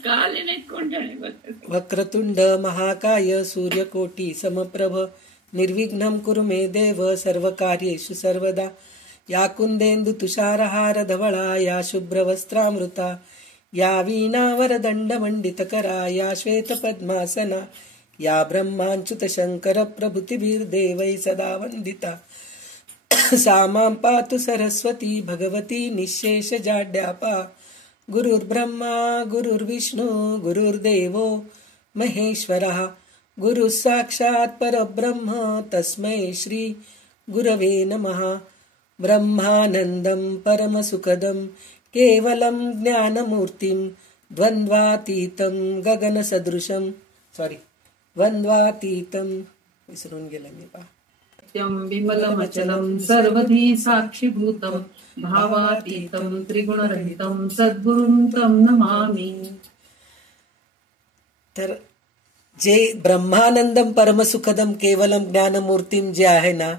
का आले नाहीत कोण जाणे. वक्रतुंड महाकाय सूर्यकोटी समप्रभ निर्विघ्नं कुरु मे देव सर्वकार्येषु सर्वदा. या कुंदेंदु तुषारहार धवळा या शुभ्रवस्त्रामृता या वीणावरदंड मंडितकरा या श्वेतपद्मासना या ब्रह्माच्युत शंकर प्रभृतिभिर्देवै सदा वंदिता. सा मां पातु सरस्वती भगवती निःशेष जाड्यापा. गुरुर्ब्रह्मा गुरुर्विष्णू गुरुर्देवो महेश्वरः गुरुः साक्षात् परब्रह्म तस्मै श्री गुरवे नमः. ब्रह्मानन्दं परमसुखदं केवलं ज्ञानमूर्तिं द्वन्द्वातीतं गगनसदृशं द्वन्द्वातीतं विसरून गेले मी पहा. विमलमचलं सर्वधी साक्षीभूतं भावातीतं त्रिगुणरहितं सद्गुरुं तं नमामि. तर जे ब्रह्मानंदम परमसुखदम केवलम ज्ञानमूर्तीम जे आहे ना,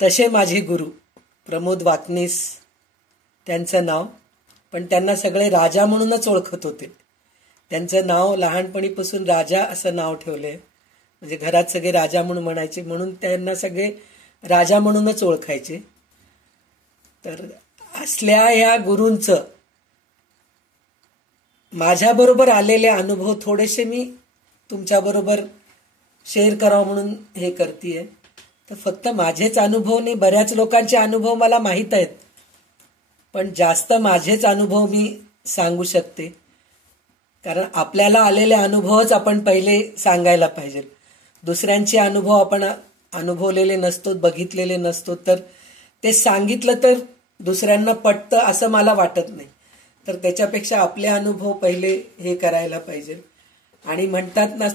तसे माझे गुरु प्रमोद वाकनीस त्यांचं नाव. पण त्यांना सगळे राजा म्हणूनच ओळखत होते. त्यांचं नाव लहानपणीपासून राजा असं नाव ठेवलंय. म्हणजे घरात सगळे राजा म्हणून म्हणायचे, म्हणून त्यांना सगळे राजा म्हणूनच ओळखायचे. तर असल्या या गुरूंचं माझ्याबरोबर आलेले अनुभव थोडेसे मी तुमच्याबरोबर शेअर करावं म्हणून हे करतेय. तर फक्त माझेच अनुभव नाही, बऱ्याच लोकांचे अनुभव मला माहीत आहेत, पण जास्त माझेच अनुभव मी सांगू शकते. कारण आपल्याला आलेले अनुभवच आपण पहिले सांगायला पाहिजे. दुसऱ्यांचे अनुभव आपण अनुभवलेले नसतो, बघितलेले नसतो, तर ते सांगितलं तर दुसऱ्यांना पटतं असं मला वाटत नाही. तर त्याच्यापेक्षा आपले अनुभव पहिले हे करायला पाहिजे. आणि म्हणतात ना,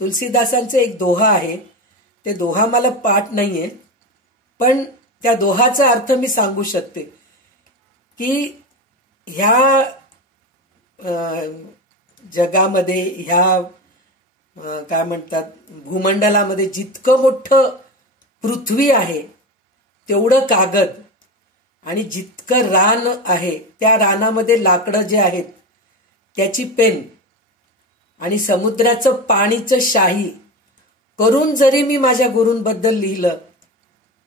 तुलसीदासांचं एक दोहा आहे. ते दोहा मला पाठ नाहीये, पण त्या दोहाचा अर्थ मी सांगू शकते की ह्या जगामध्ये, ह्या काय म्हणतात भूमंडलामध्ये जितकं मोठं पृथ्वी आहे तेवढं कागद, आणि जितकं रान आहे त्या रानामध्ये लाकडं जे आहेत त्याची पेन, आणि समुद्राचं पाणीचं शाही करून जरी मी माझ्या गुरूंबद्दल लिहिलं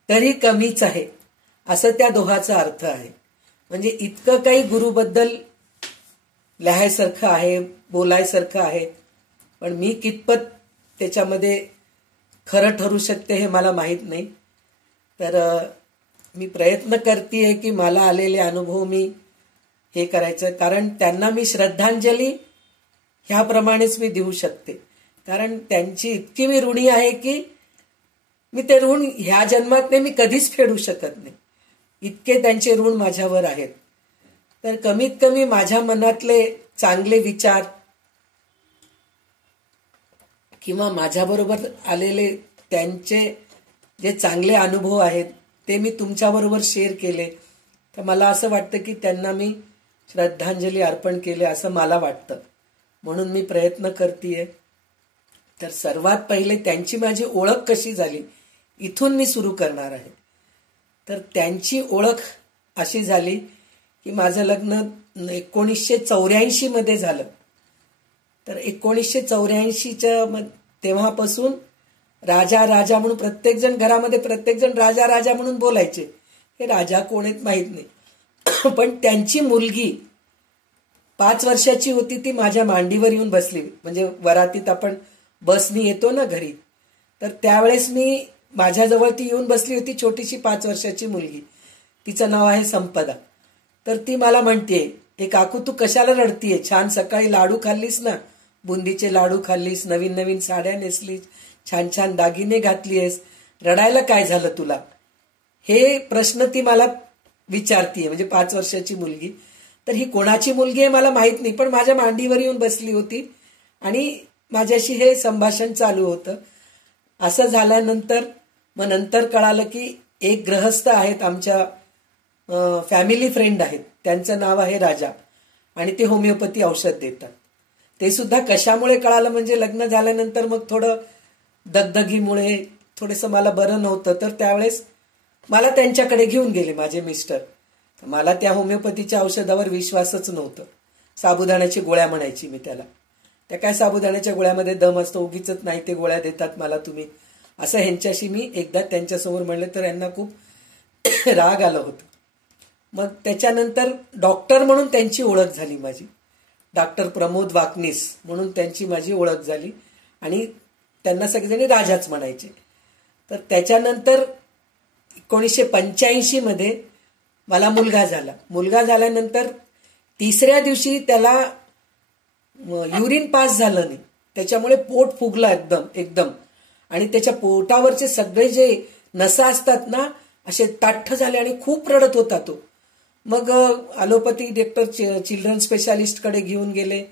तरी कमीच आहे, असं त्या दोहाचा अर्थ आहे. म्हणजे इतकं काही गुरुबद्दल लिहायसारखं आहे, बोलायसारखं आहे. पण मी कितपत त्याच्यामध्ये खरं ठरू शकते हे मला माहीत नाही. तर मी प्रयत्न करतेय की मला आलेले अनुभव मी हे करायचं, कारण त्यांना मी श्रद्धांजली ह्याप्रमाणेच मी देऊ शकते. कारण त्यांची इतकी मी ऋणी आहे की मी ते ऋण ह्या जन्मात मी कधीच फेडू शकत नाही, इतके त्यांचे ऋण माझ्यावर आहेत. तर कमीत कमी माझ्या मनातले चांगले विचार किंवा माझ्याबरोबर आलेले त्यांचे जे चांगले अनुभव आहेत ते मी तुमच्याबरोबर शेअर केले. तर मला असं वाटतं की त्यांना मी श्रद्धांजली अर्पण केले असं मला वाटतं, म्हणून मी प्रयत्न करतेय. तर सर्वात पहिले त्यांची माझी ओळख कशी झाली इथून मी सुरू करणार आहे. तर त्यांची ओळख अशी झाली की माझं लग्न 1984 मध्ये झालं. तर 1984च्या तेव्हापासून राजा राजा म्हणून प्रत्येकजण घरामध्ये प्रत्येकजण राजा राजा म्हणून बोलायचे. हे राजा कोण आहेत माहीत नाही, पण त्यांची मुलगी 5 वर्षाची होती, ती माझ्या मांडीवर येऊन बसली. म्हणजे वरातीत आपण बसनी येतो ना घरी, तर त्यावेळेस मी माझ्याजवळ ती येऊन बसली होती, छोटीशी 5 वर्षाची मुलगी. तिचं नाव आहे संपदा. तर ती मला म्हणते, हे काकू तू कशाला रडतीये? छान सकाळी लाडू खाल्लीस ना, बुंदीचे लाडू खाल्लीस, नवीन नवीन साड्या नेसलीस, छान छान दागिने घातलीयस, रडायला काय झालं तुला? हे प्रश्न ती मला विचारतीये. म्हणजे 5 वर्षाची मुलगी. तर ही कोणाची मुलगी आहे मला माहित नाही, पण माझ्या मांडीवर येऊन बसली होती आणि माझ्याशी हे संभाषण चालू होतं. असं झाल्यानंतर मग नंतर कळालं की एक गृहस्थ आहेत, आमच्या फॅमिली फ्रेंड आहेत, त्यांचं नाव आहे राजा, आणि ते होमिओपॅथी औषध देतात. ते सुद्धा कशामुळे कळालं म्हणजे लग्न झाल्यानंतर मग थोडं दगदगीमुळे थोडंसं मला बरं नव्हतं, तर त्यावेळेस मला त्यांच्याकडे घेऊन गेले माझे मिस्टर. मला त्या होमिओपॅथीच्या औषधावर विश्वासच नव्हतं. साबुदाण्याची गोळ्या म्हणायची मी त्याला. त्या काय साबुदाण्याच्या गोळ्यामध्ये दम असतो, उगीच नाही ते गोळ्या देतात मला तुम्ही, असं ह्यांच्याशी मी एकदा त्यांच्यासमोर म्हणले तर यांना खूप राग आलं होतं. मग त्याच्यानंतर डॉक्टर म्हणून त्यांची ओळख झाली माझी. डॉक्टर प्रमोद वाकनीस म्हणून त्यांची माझी ओळख झाली आणि त्यांना सगळेजणी राजाच म्हणायचे. तर त्याच्यानंतर 1985 मध्ये मला मुलगा झाला. मुलगा झाल्यानंतर तिसऱ्या दिवशी त्याला युरिन पास झालं नाही, त्याच्यामुळे पोट फुगलं एकदम आणि त्याच्या पोटावरचे सगळे जे नसा असतात ना असे ताठ्ठ झाले आणि खूप रडत होता तो. मग ॲलोपॅथी डॉक्टर चिल्ड्रन स्पेशालिस्टकडे घेऊन गेले.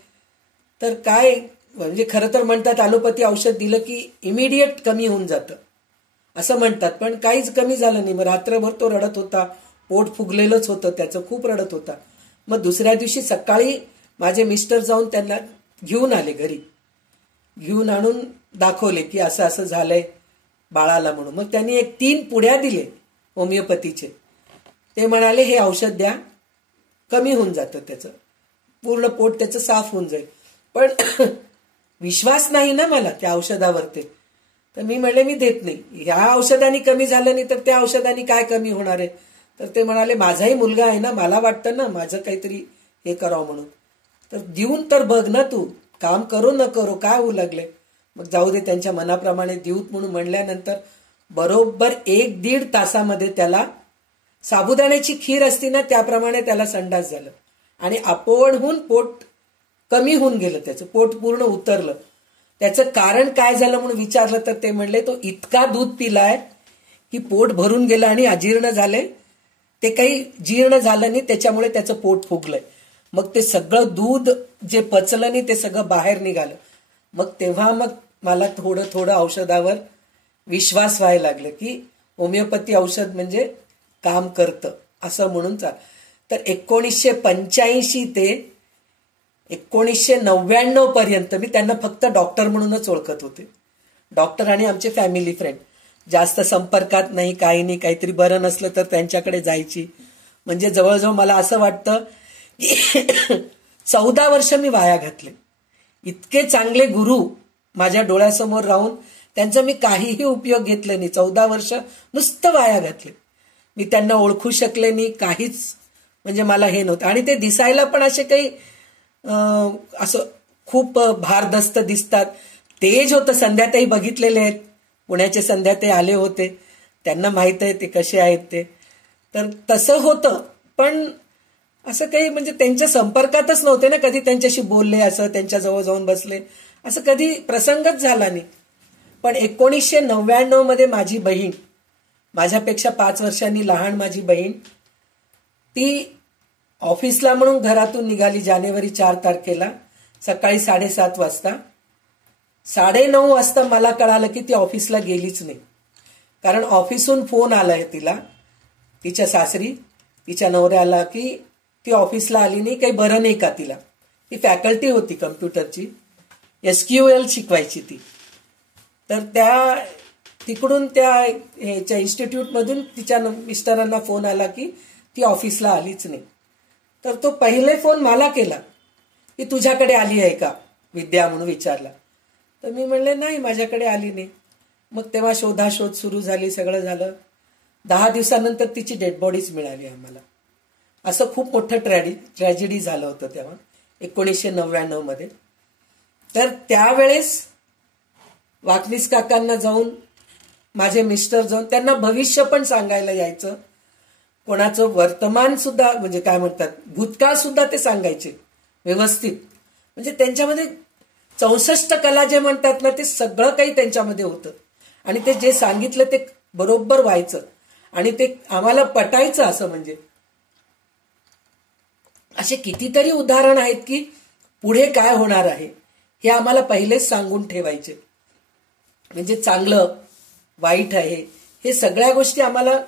तर काय म्हणजे खरं तर म्हणतात ॲलोपॅथी औषध दिलं की इमिडिएट कमी होऊन जातं असं म्हणतात, पण काहीच कमी झालं नाही. मग रात्रभर तो रडत होता, पोट फुगलेलंच होतं त्याचं, खूप रडत होता. मग दुसऱ्या दिवशी सकाळी माझे मिस्टर जाऊन त्यांना घेऊन आले घरी, घेऊन आणून दाखवले की असं असं झालंय बाळाला म्हणून. मग त्यांनी 3 पुड्या दिले होमिओपॅथीचे. ते म्हणाले हे औषध द्या, कमी होऊन जातं त्याचं, पूर्ण पोट त्याचं साफ होऊन जाईल. पण विश्वास नाही ना मला त्या औषधावर ते. तर मी म्हणले मी देत नाही, ह्या औषधाने कमी झालं नाही तर त्या औषधाने काय कमी होणार आहे. तर ते म्हणाले माझाही मुलगा आहे ना, मला वाटतं ना माझं काहीतरी हे करावं म्हणून, तर देऊन तर बघ ना तू, काम करो न करो काय होऊ लागले. मग जाऊ दे त्यांच्या मनाप्रमाणे देऊत म्हणून म्हणल्यानंतर बरोबर 1-1.5 तासामध्ये त्याला साबुदाण्याची खीर असती ना त्याप्रमाणे त्याला संडास झालं आणि आपोळहून पोट कमी होऊन गेलं, त्याचं पोट पूर्ण उतरलं. त्याचं कारण काय झालं म्हणून विचारलं तर ते म्हणले तो इतका दूध पिलाय की पोट भरून गेलं आणि अजीर्ण झाले, ते काही जीर्ण झालं नाही त्याच्यामुळे त्याचं पोट फुगलंय. मग ते सगळं दूध जे पचलं नाही ते सगळं बाहेर निघालं. मग तेव्हा मग मला थोडं थोडं औषधावर विश्वास व्हायला लागलं की होमिओपॅथी औषध म्हणजे काम करतं असं म्हणून तर 1985 ते 1999 पर्यंत मी त्यांना फक्त डॉक्टर म्हणूनच ओळखत होते. डॉक्टर आणि आमचे फॅमिली फ्रेंड, जास्त संपर्कात नाही, काही नाही. काहीतरी बरं नसलं तर त्यांच्याकडे जायची. म्हणजे जवळजवळ मला असं वाटतं की 14 वर्ष मी वाया घातले. इतके चांगले गुरु माझ्या डोळ्यासमोर राहून त्यांचा मी काहीही उपयोग घेतला नाही. 14 वर्ष नुसतं वाया घातले. मी त्यांना ओळखू शकले नाही, काहीच म्हणजे मला हे नव्हतं. आणि ते दिसायला पण असे काही असं खूप भारदस्त दिसतात. तेज होतं. संध्याताई बघितलेले आहेत, पुण्याचे संध्याताई आले होते, त्यांना माहित आहे ते कसे आहेत ते. तर तसं होतं, पण असं काही म्हणजे त्यांच्या संपर्कातच नव्हते ना, कधी त्यांच्याशी बोलले, असं त्यांच्याजवळ जाऊन बसले, असं कधी प्रसंगच झाला नाही. पण 1999 मध्ये माझी बहीण, माझ्यापेक्षा 5 वर्षांनी लहान माझी बहीण, ती ऑफिसला म्हणून घरातून निघाली जानेवारी 4 तारखेला सकाळी 7:30 वाजता. 9:30 वाजता मला कळालं की ती ऑफिसला गेलीच नाही. कारण ऑफिसहून फोन आलाय तिला, तिच्या सासरी, तिच्या नवऱ्याला, की ती ऑफिसला आली नाही, काही बरं नाही का तिला. ती फॅकल्टी होती कम्प्युटरची, SQL शिकवायची ती. तर तिकडून ह्याच्या इन्स्टिट्यूटमधून तिच्या मिस्टरांना फोन आला की ती ऑफिसला आलीच नाही. तर तो पहिले फोन मला केला की तुझ्याकडे आली आहे का विद्या म्हणून विचारला. तर मी म्हणले नाही, माझ्याकडे आली नाही. मग तेव्हा शोधाशोध सुरू झाली, सगळं झालं. 10 दिवसानंतर तिची डेड बॉडीच मिळाली आम्हाला. असं खूप मोठं ट्रॅजेडी झालं होतं तेव्हा 1999 मध्ये. तर त्यावेळेस वाकनीस काकांना जाऊन, माझे मिस्टर जाऊन त्यांना भविष्य पण सांगायला यायचं, कोणाचं वर्तमान सुद्धा म्हणजे काय म्हणतात भूतकाळ सुद्धा ते सांगायचे व्यवस्थित. म्हणजे त्यांच्यामध्ये 64 कला जे म्हणतात ना ते सगळं काही त्यांच्यामध्ये होतं. आणि ते जे सांगितलं ते बरोबर व्हायचं आणि ते आम्हाला पटायचं. असं म्हणजे असे कितीतरी उदाहरण आहेत की पुढे काय होणार आहे हे आम्हाला पहिलेच सांगून ठेवायचे. म्हणजे चांगलं वाईट आहे हे सगळ्या गोष्टी आम्हाला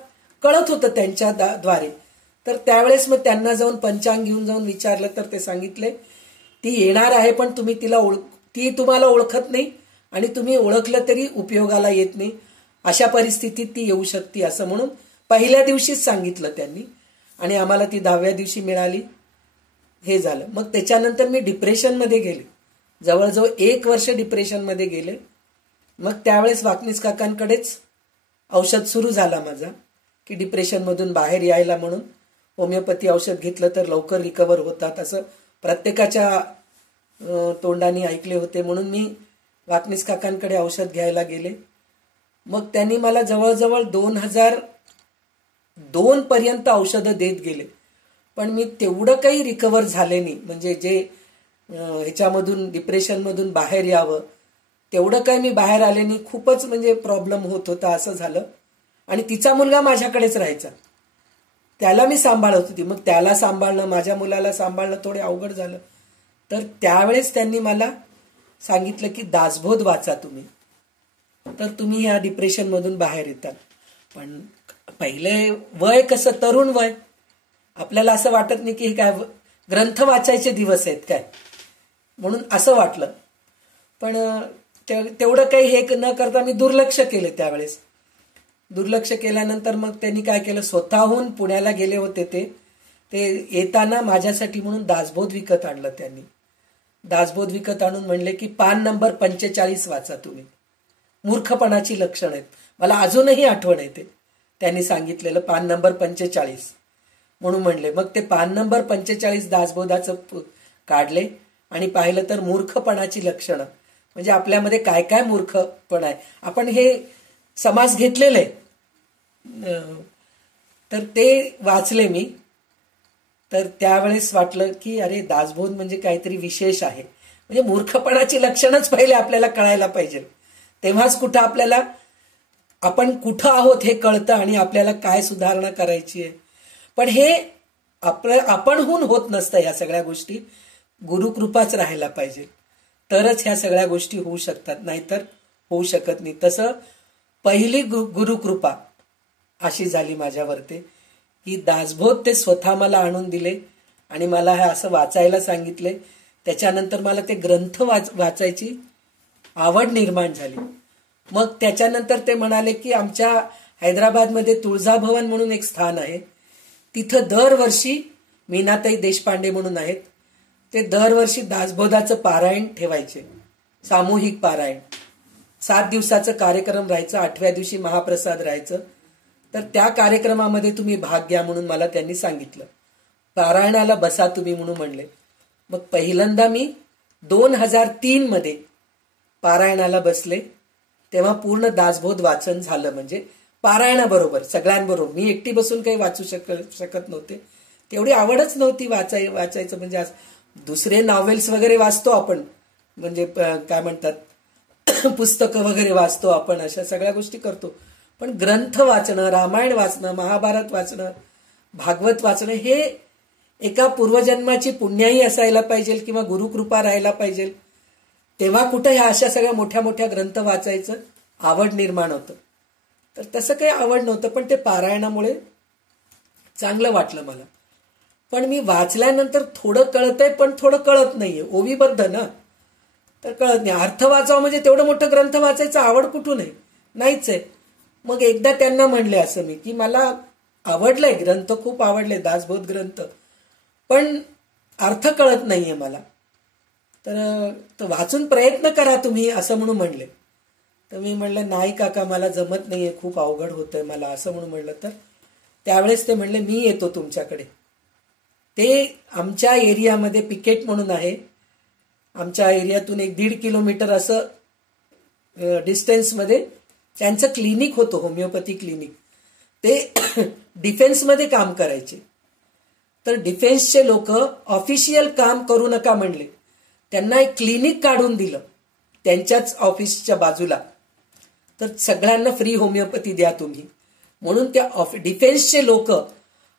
कळत होतं त्यांच्या द्वारे. तर त्यावेळेस मग त्यांना जाऊन पंचांग घेऊन जाऊन विचारलं तर ते सांगितले ती येणार आहे, पण तुम्ही ती तुम्हाला ओळखत नाही आणि तुम्ही ओळखलं तरी उपयोगाला येत नाही, अशा परिस्थितीत ती येऊ शकते असं म्हणून पहिल्या दिवशीच सांगितलं त्यांनी. आणि आम्हाला ती 10व्या दिवशी मिळाली. हे झालं. मग त्याच्यानंतर मी डिप्रेशनमध्ये गेले, जवळजवळ 1 वर्ष डिप्रेशनमध्ये गेले. मग त्यावेळेस वाकनीस काकांकडेच औषध सुरू झाला माझा, की डिप्रेशनमधून बाहेर यायला म्हणून होमिओपॅथी औषध घेतलं तर लवकर रिकवर होतात असं प्रत्येकाच्या तोंडाने ऐकले होते. म्हणून मी वाकनीस काकांकडे औषध घ्यायला गेले. मग त्यांनी मला जवळजवळ 2002 पर्यंत औषधं देत गेले, पण मी तेवढं काही रिकवर झाले नाही. म्हणजे जे ह्याच्यामधून डिप्रेशनमधून बाहेर यावं तेवढं काही मी बाहेर आले नाही. खूपच म्हणजे प्रॉब्लेम होत होता, असं झालं. आणि तिचा मुलगा माझ्याकडेच राहायचा, त्याला मी सांभाळत होती. मग त्याला सांभाळणं, माझ्या मुलाला सांभाळणं थोडे अवघड झालं. तर त्यावेळेस त्यांनी मला सांगितलं की दासबोध वाचा तुम्ही, तर तुम्ही या डिप्रेशनमधून बाहेर येतात. पण पहिले वय कसं, तरुण वय, आपल्याला असं वाटत नाही की हे काय ग्रंथ वाचायचे दिवस आहेत काय, म्हणून असं वाटलं. पण तेवढं काही हे न करता मी दुर्लक्ष केले. त्यावेळेस दुर्लक्ष केल्यानंतर मग त्यांनी काय केलं, स्वतःहून पुण्याला गेले होते ते येताना माझ्यासाठी म्हणून दासबोध विकत आणलं. त्यांनी दासबोध विकत आणून म्हणले की पान नंबर 45 वाचा तुम्ही, मूर्खपणाची लक्षणं आहेत. मला अजूनही आठवण येते त्यांनी सांगितलेलं पान नंबर 45 म्हणून म्हणले. मग ते पान नंबर 45 दासबोधाचं काढले आणि पाहिलं तर मूर्खपणाची लक्षणं, म्हणजे आपल्यामध्ये काय काय मूर्खपण आहे, आपण हे समास घेतलेलं आहे. तर ते वाचले मी. तर त्यावेळेस वाटलं की अरे दासबोध म्हणजे काहीतरी विशेष आहे. म्हणजे मूर्खपणाची लक्षणंच पहिले आपल्याला कळायला पाहिजे, तेव्हाच कुठं आपल्याला आपण कुठं आहोत हे कळतं आणि आपल्याला काय सुधारणा करायची आहे. पण हे आपणहून होत नसतं. ह्या सगळ्या गोष्टी गुरुकृपाच राहायला पाहिजे, तरच ह्या सगळ्या गोष्टी होऊ शकतात, नाहीतर होऊ शकत नाही. तसं पहिली गुरुकृपा अशी झाली माझ्यावरती की दासबोध ते स्वतः मला आणून दिले आणि मला हे असं वाचायला सांगितले. त्याच्यानंतर मला ते ग्रंथ वाचायची आवड निर्माण झाली. मग त्याच्यानंतर ते म्हणाले की आमच्या हैदराबादमध्ये तुळजाभवन म्हणून एक स्थान आहे, तिथं दरवर्षी मीनाताई देशपांडे म्हणून आहेत, ते दरवर्षी दासबोधाचं पारायण ठेवायचे, सामूहिक पारायण. 7 दिवसाचा कार्यक्रम राहायचा, 8व्या दिवशी महाप्रसाद राहायचं. तर त्या कार्यक्रमामध्ये तुम्ही भाग घ्या म्हणून मला त्यांनी सांगितलं. पारायणाला बसा तुम्ही म्हणून म्हणले. मग पहिल्यांदा मी 2003 मध्ये पारायणाला बसले, तेव्हा पूर्ण दासबोध वाचन झालं. म्हणजे पारायणाबरोबर सगळ्यांबरोबर, मी एकटी बसून काही वाचू शकत नव्हते, तेवढी आवडच नव्हती वाचायचं. म्हणजे दुसरे नॉवेल्स वगैरे वाचतो आपण, म्हणजे काय म्हणतात पुस्तकं वगैरे वाचतो आपण, अशा सगळ्या गोष्टी करतो. पण ग्रंथ वाचणं, रामायण वाचणं, महाभारत वाचणं, भागवत वाचणं हे एका पूर्वजन्माची पुण्याही असायला पाहिजे किंवा गुरुकृपा राहायला पाहिजे, तेव्हा कुठं ह्या अशा सगळ्या मोठ्या मोठ्या ग्रंथ वाचायचं आवड निर्माण होतं. तर तसं काही आवड नव्हतं, पण ते पारायणामुळे चांगलं वाटलं मला. पण मी वाचल्यानंतर थोडं कळतंय पण थोडं कळत नाहीये, ओवीबद्ध ना, तर कळत नाही. अर्थ वाचावं म्हणजे तेवढं मोठं ग्रंथ वाचायचं आवड कुठून आहे, नाहीच आहे. मग एकदा त्यांना म्हणले असं मी की मला आवडलंय ग्रंथ, खूप आवडले दासबोध ग्रंथ, पण अर्थ कळत नाहीये मला, तर वाचून प्रयत्न करा तुम्ही असं म्हणून म्हणले. तर मी म्हणलं नाही काका मला जमत नाहीये, खूप अवघड होतंय मला असं म्हणून म्हणलं. तर त्यावेळेस ते म्हणले मी येतो तुमच्याकडे. ते आमच्या एरियामध्ये पिकेट म्हणून आहे, आमच्या एरियातून 1-1.5 किलोमीटर असं डिस्टन्समध्ये त्यांचं क्लिनिक होतं, होमिओपॅथी क्लिनिक. ते डिफेन्समध्ये काम करायचे. तर डिफेन्सचे लोक ऑफिशियल काम करू नका म्हणले, त्यांना एक क्लिनिक काढून दिलं त्यांच्याच ऑफिसच्या बाजूला, तर सगळ्यांना फ्री होमिओपॅथी द्या तुम्ही म्हणून. त्या डिफेन्सचे लोक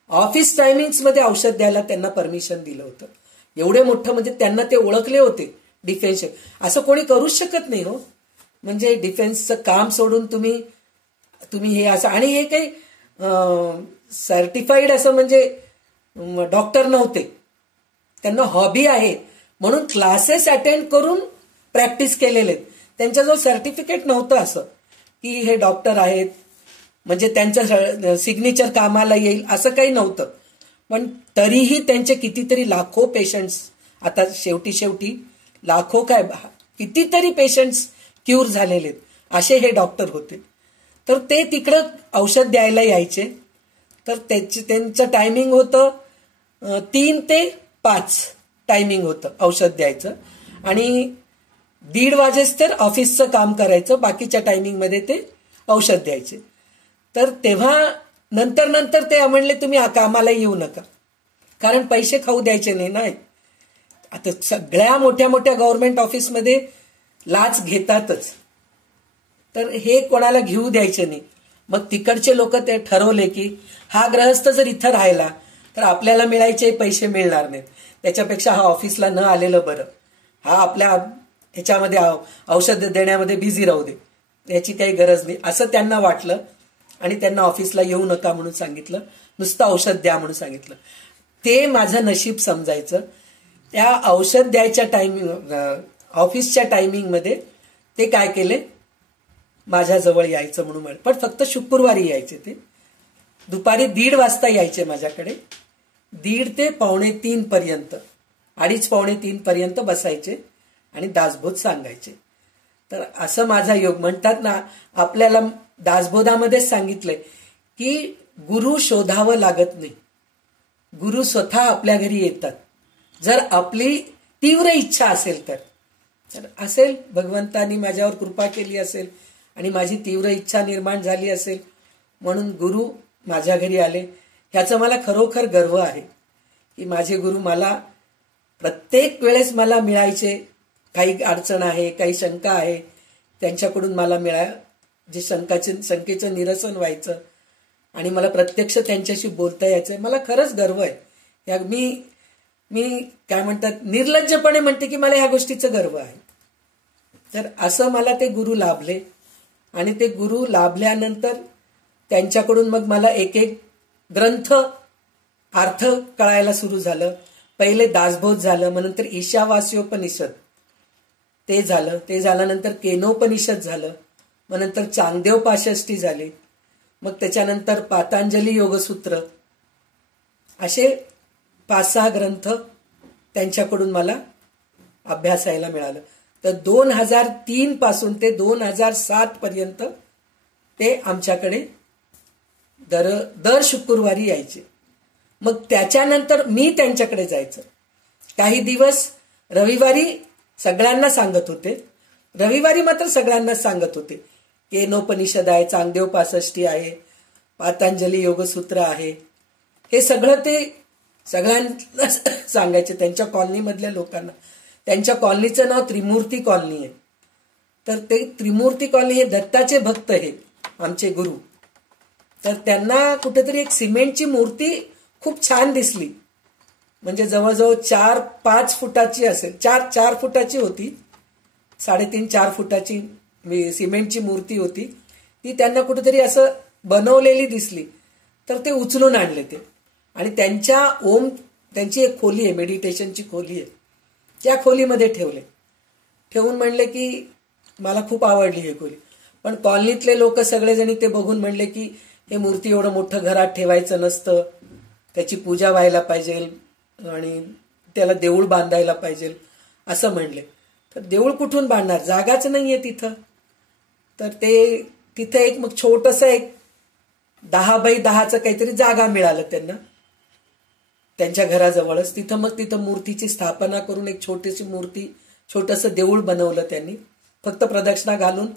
ऑफिस टायमिंग्समध्ये औषध द्यायला त्यांना परमिशन दिलं होतं. एवढे मोठं म्हणजे त्यांना ते ओळखले होते डिफेन्स. असं कोणी करूच शकत नाही हो, म्हणजे डिफेन्सचं काम सोडून तुम्ही हे असं. आणि हे काही सर्टिफाईड असं म्हणजे डॉक्टर नव्हते, त्यांना हॉबी आहे म्हणून क्लासेस अटेंड करून प्रॅक्टिस केलेले आहेत. त्यांच्याजवळ सर्टिफिकेट नव्हतं असं की हे डॉक्टर आहेत म्हणजे त्यांचं सिग्नेचर कामाला येईल असं काही नव्हतं. पण तरीही त्यांचे कितीतरी लाखो पेशंट्स, आता शेवटी लाखो काय कितीतरी पेशंट्स क्यूर झालेले असे हे डॉक्टर होते. तर ते तिकडं औषध द्यायला यायचे. तर त्यांचं टायमिंग होतं 3 ते 5 टायमिंग होतं औषध द्यायचं, आणि 1:30 वाजेस तर ऑफिसचं काम करायचं, बाकीच्या टायमिंगमध्ये ते औषध द्यायचे. तर तेव्हा नंतर ते म्हणले तुम्ही कामाला येऊ नका, कारण पैसे खाऊ द्यायचे नाही. आता सगळ्या मोठ्या गव्हर्नमेंट ऑफिसमध्ये लाच घेतातच, तर हे कोणाला घेऊ द्यायचे नाही. मग तिकडचे लोक ते ठरवले की हा ग्रहस्थ जर इथं राहिला तर आपल्याला मिळायचे पैसे मिळणार नाहीत, त्याच्यापेक्षा हा ऑफिसला न आलेलं बरं, हा आपल्या ह्याच्यामध्ये औषध देण्यामध्ये बिझी राहू दे, याची काही गरज नाही असं त्यांना वाटलं, आणि त्यांना ऑफिसला येऊ नका म्हणून सांगितलं, नुसतं औषध द्या म्हणून सांगितलं. ते माझं नशीब समजायचं. त्या औषध द्यायच्या टायमिंग, ऑफिसच्या टायमिंगमध्ये ते काय केले, माझ्याजवळ यायचं म्हणून, पण फक्त शुक्रवारी यायचे. ते दुपारी 1:30 वाजता यायचे माझ्याकडे, 1:30 ते 2:45 पर्यंत, 2:30-2:45 पर्यंत बसायचे आणि दासबोध सांगायचे. तर असं माझा योग. म्हणतात ना, आपल्याला दासबोधामध्येच सांगितलंय की गुरु शोधावं लागत नाही, गुरु स्वतः आपल्या घरी येतात, जर आपली तीव्र इच्छा असेल तर. असेल भगवंतानी माझ्यावर कृपा केली असेल आणि माझी तीव्र इच्छा निर्माण झाली असेल म्हणून गुरु माझ्या घरी आले. ह्याचं मला खरोखर गर्व आहे की माझे गुरु मला प्रत्येक वेळेस मला मिळायचे. काही अडचण आहे, काही शंका आहे, त्यांच्याकडून मला जे शंकेचं निरसन व्हायचं आणि मला प्रत्यक्ष त्यांच्याशी बोलता यायचं. मला खरंच गर्व आहे. मी काय म्हणतात, निर्लज्जपणे म्हणते की मला ह्या गोष्टीचं गर्व आहे. तर असं मला ते गुरु लाभले, आणि ते गुरु लाभल्यानंतर त्यांच्याकडून मग मला एक ग्रंथ अर्थ कळायला सुरू झालं. पहिले दासबोध झालं, मग नंतर ईशावास्योपनिषद ते झालं, ते झाल्यानंतर केनोपनिषद झालं, मग नंतर चांगदेव पाशष्टी झाली, मग त्याच्यानंतर पातंजली योगसूत्र, असे 5-6 ग्रंथ त्यांच्याकडून मला अभ्यासायला मिळालं. तर 2003 पासून ते 2007 पर्यंत ते आमच्याकडे दर शुक्रवारी यायचे. मग त्याच्यानंतर मी त्यांच्याकडे जायचं. काही दिवस रविवारी सगळ्यांना सांगत होते, रविवारी मात्र सगळ्यांनाच सांगत होते. केनोपनिषद आहे, चांगदेव पासष्टी आहे, पातंजली योगसूत्र आहे, हे सगळं ते सगळ्यांना सांगायचे, त्यांच्या कॉलनीमधल्या लोकांना. त्यांच्या कॉलनीचं नाव त्रिमूर्ती कॉलनी आहे. तर ते त्रिमूर्ती कॉलनी हे दत्ताचे भक्त आहेत आमचे गुरु. तर त्यांना कुठेतरी एक सिमेंटची मूर्ती खूप छान दिसली, म्हणजे जवळजवळ 4-5 फुटाची असेल, 4 फुटाची होती, 3.5-4 फुटाची सिमेंटची मूर्ती होती. ती त्यांना कुठेतरी असं बनवलेली दिसली, तर ते उचलून आणले ते, आणि त्यांची एक खोली आहे, मेडिटेशनची खोली आहे, त्या खोलीमध्ये ठेवून म्हणले की मला खूप आवडली ही खोली. पण कॉलनीतले लोक सगळेजणी ते बघून म्हणले की हे मूर्ती एवढं मोठं घरात ठेवायचं नसतं, त्याची पूजा व्हायला पाहिजे आणि त्याला देऊळ बांधायला पाहिजे असं म्हणले. तर देऊळ कुठून बांधणार, जागाच नाहीये तिथं. तर ते तिथं एक मग छोटंसं एक 10 बाय 10चं काहीतरी जागा मिळालं त्यांना त्यांच्या घराजवळच. तिथं मूर्तीची स्थापना करून एक छोटीशी मूर्ती, छोटंसं देऊळ बनवलं त्यांनी. फक्त प्रदक्षिणा घालून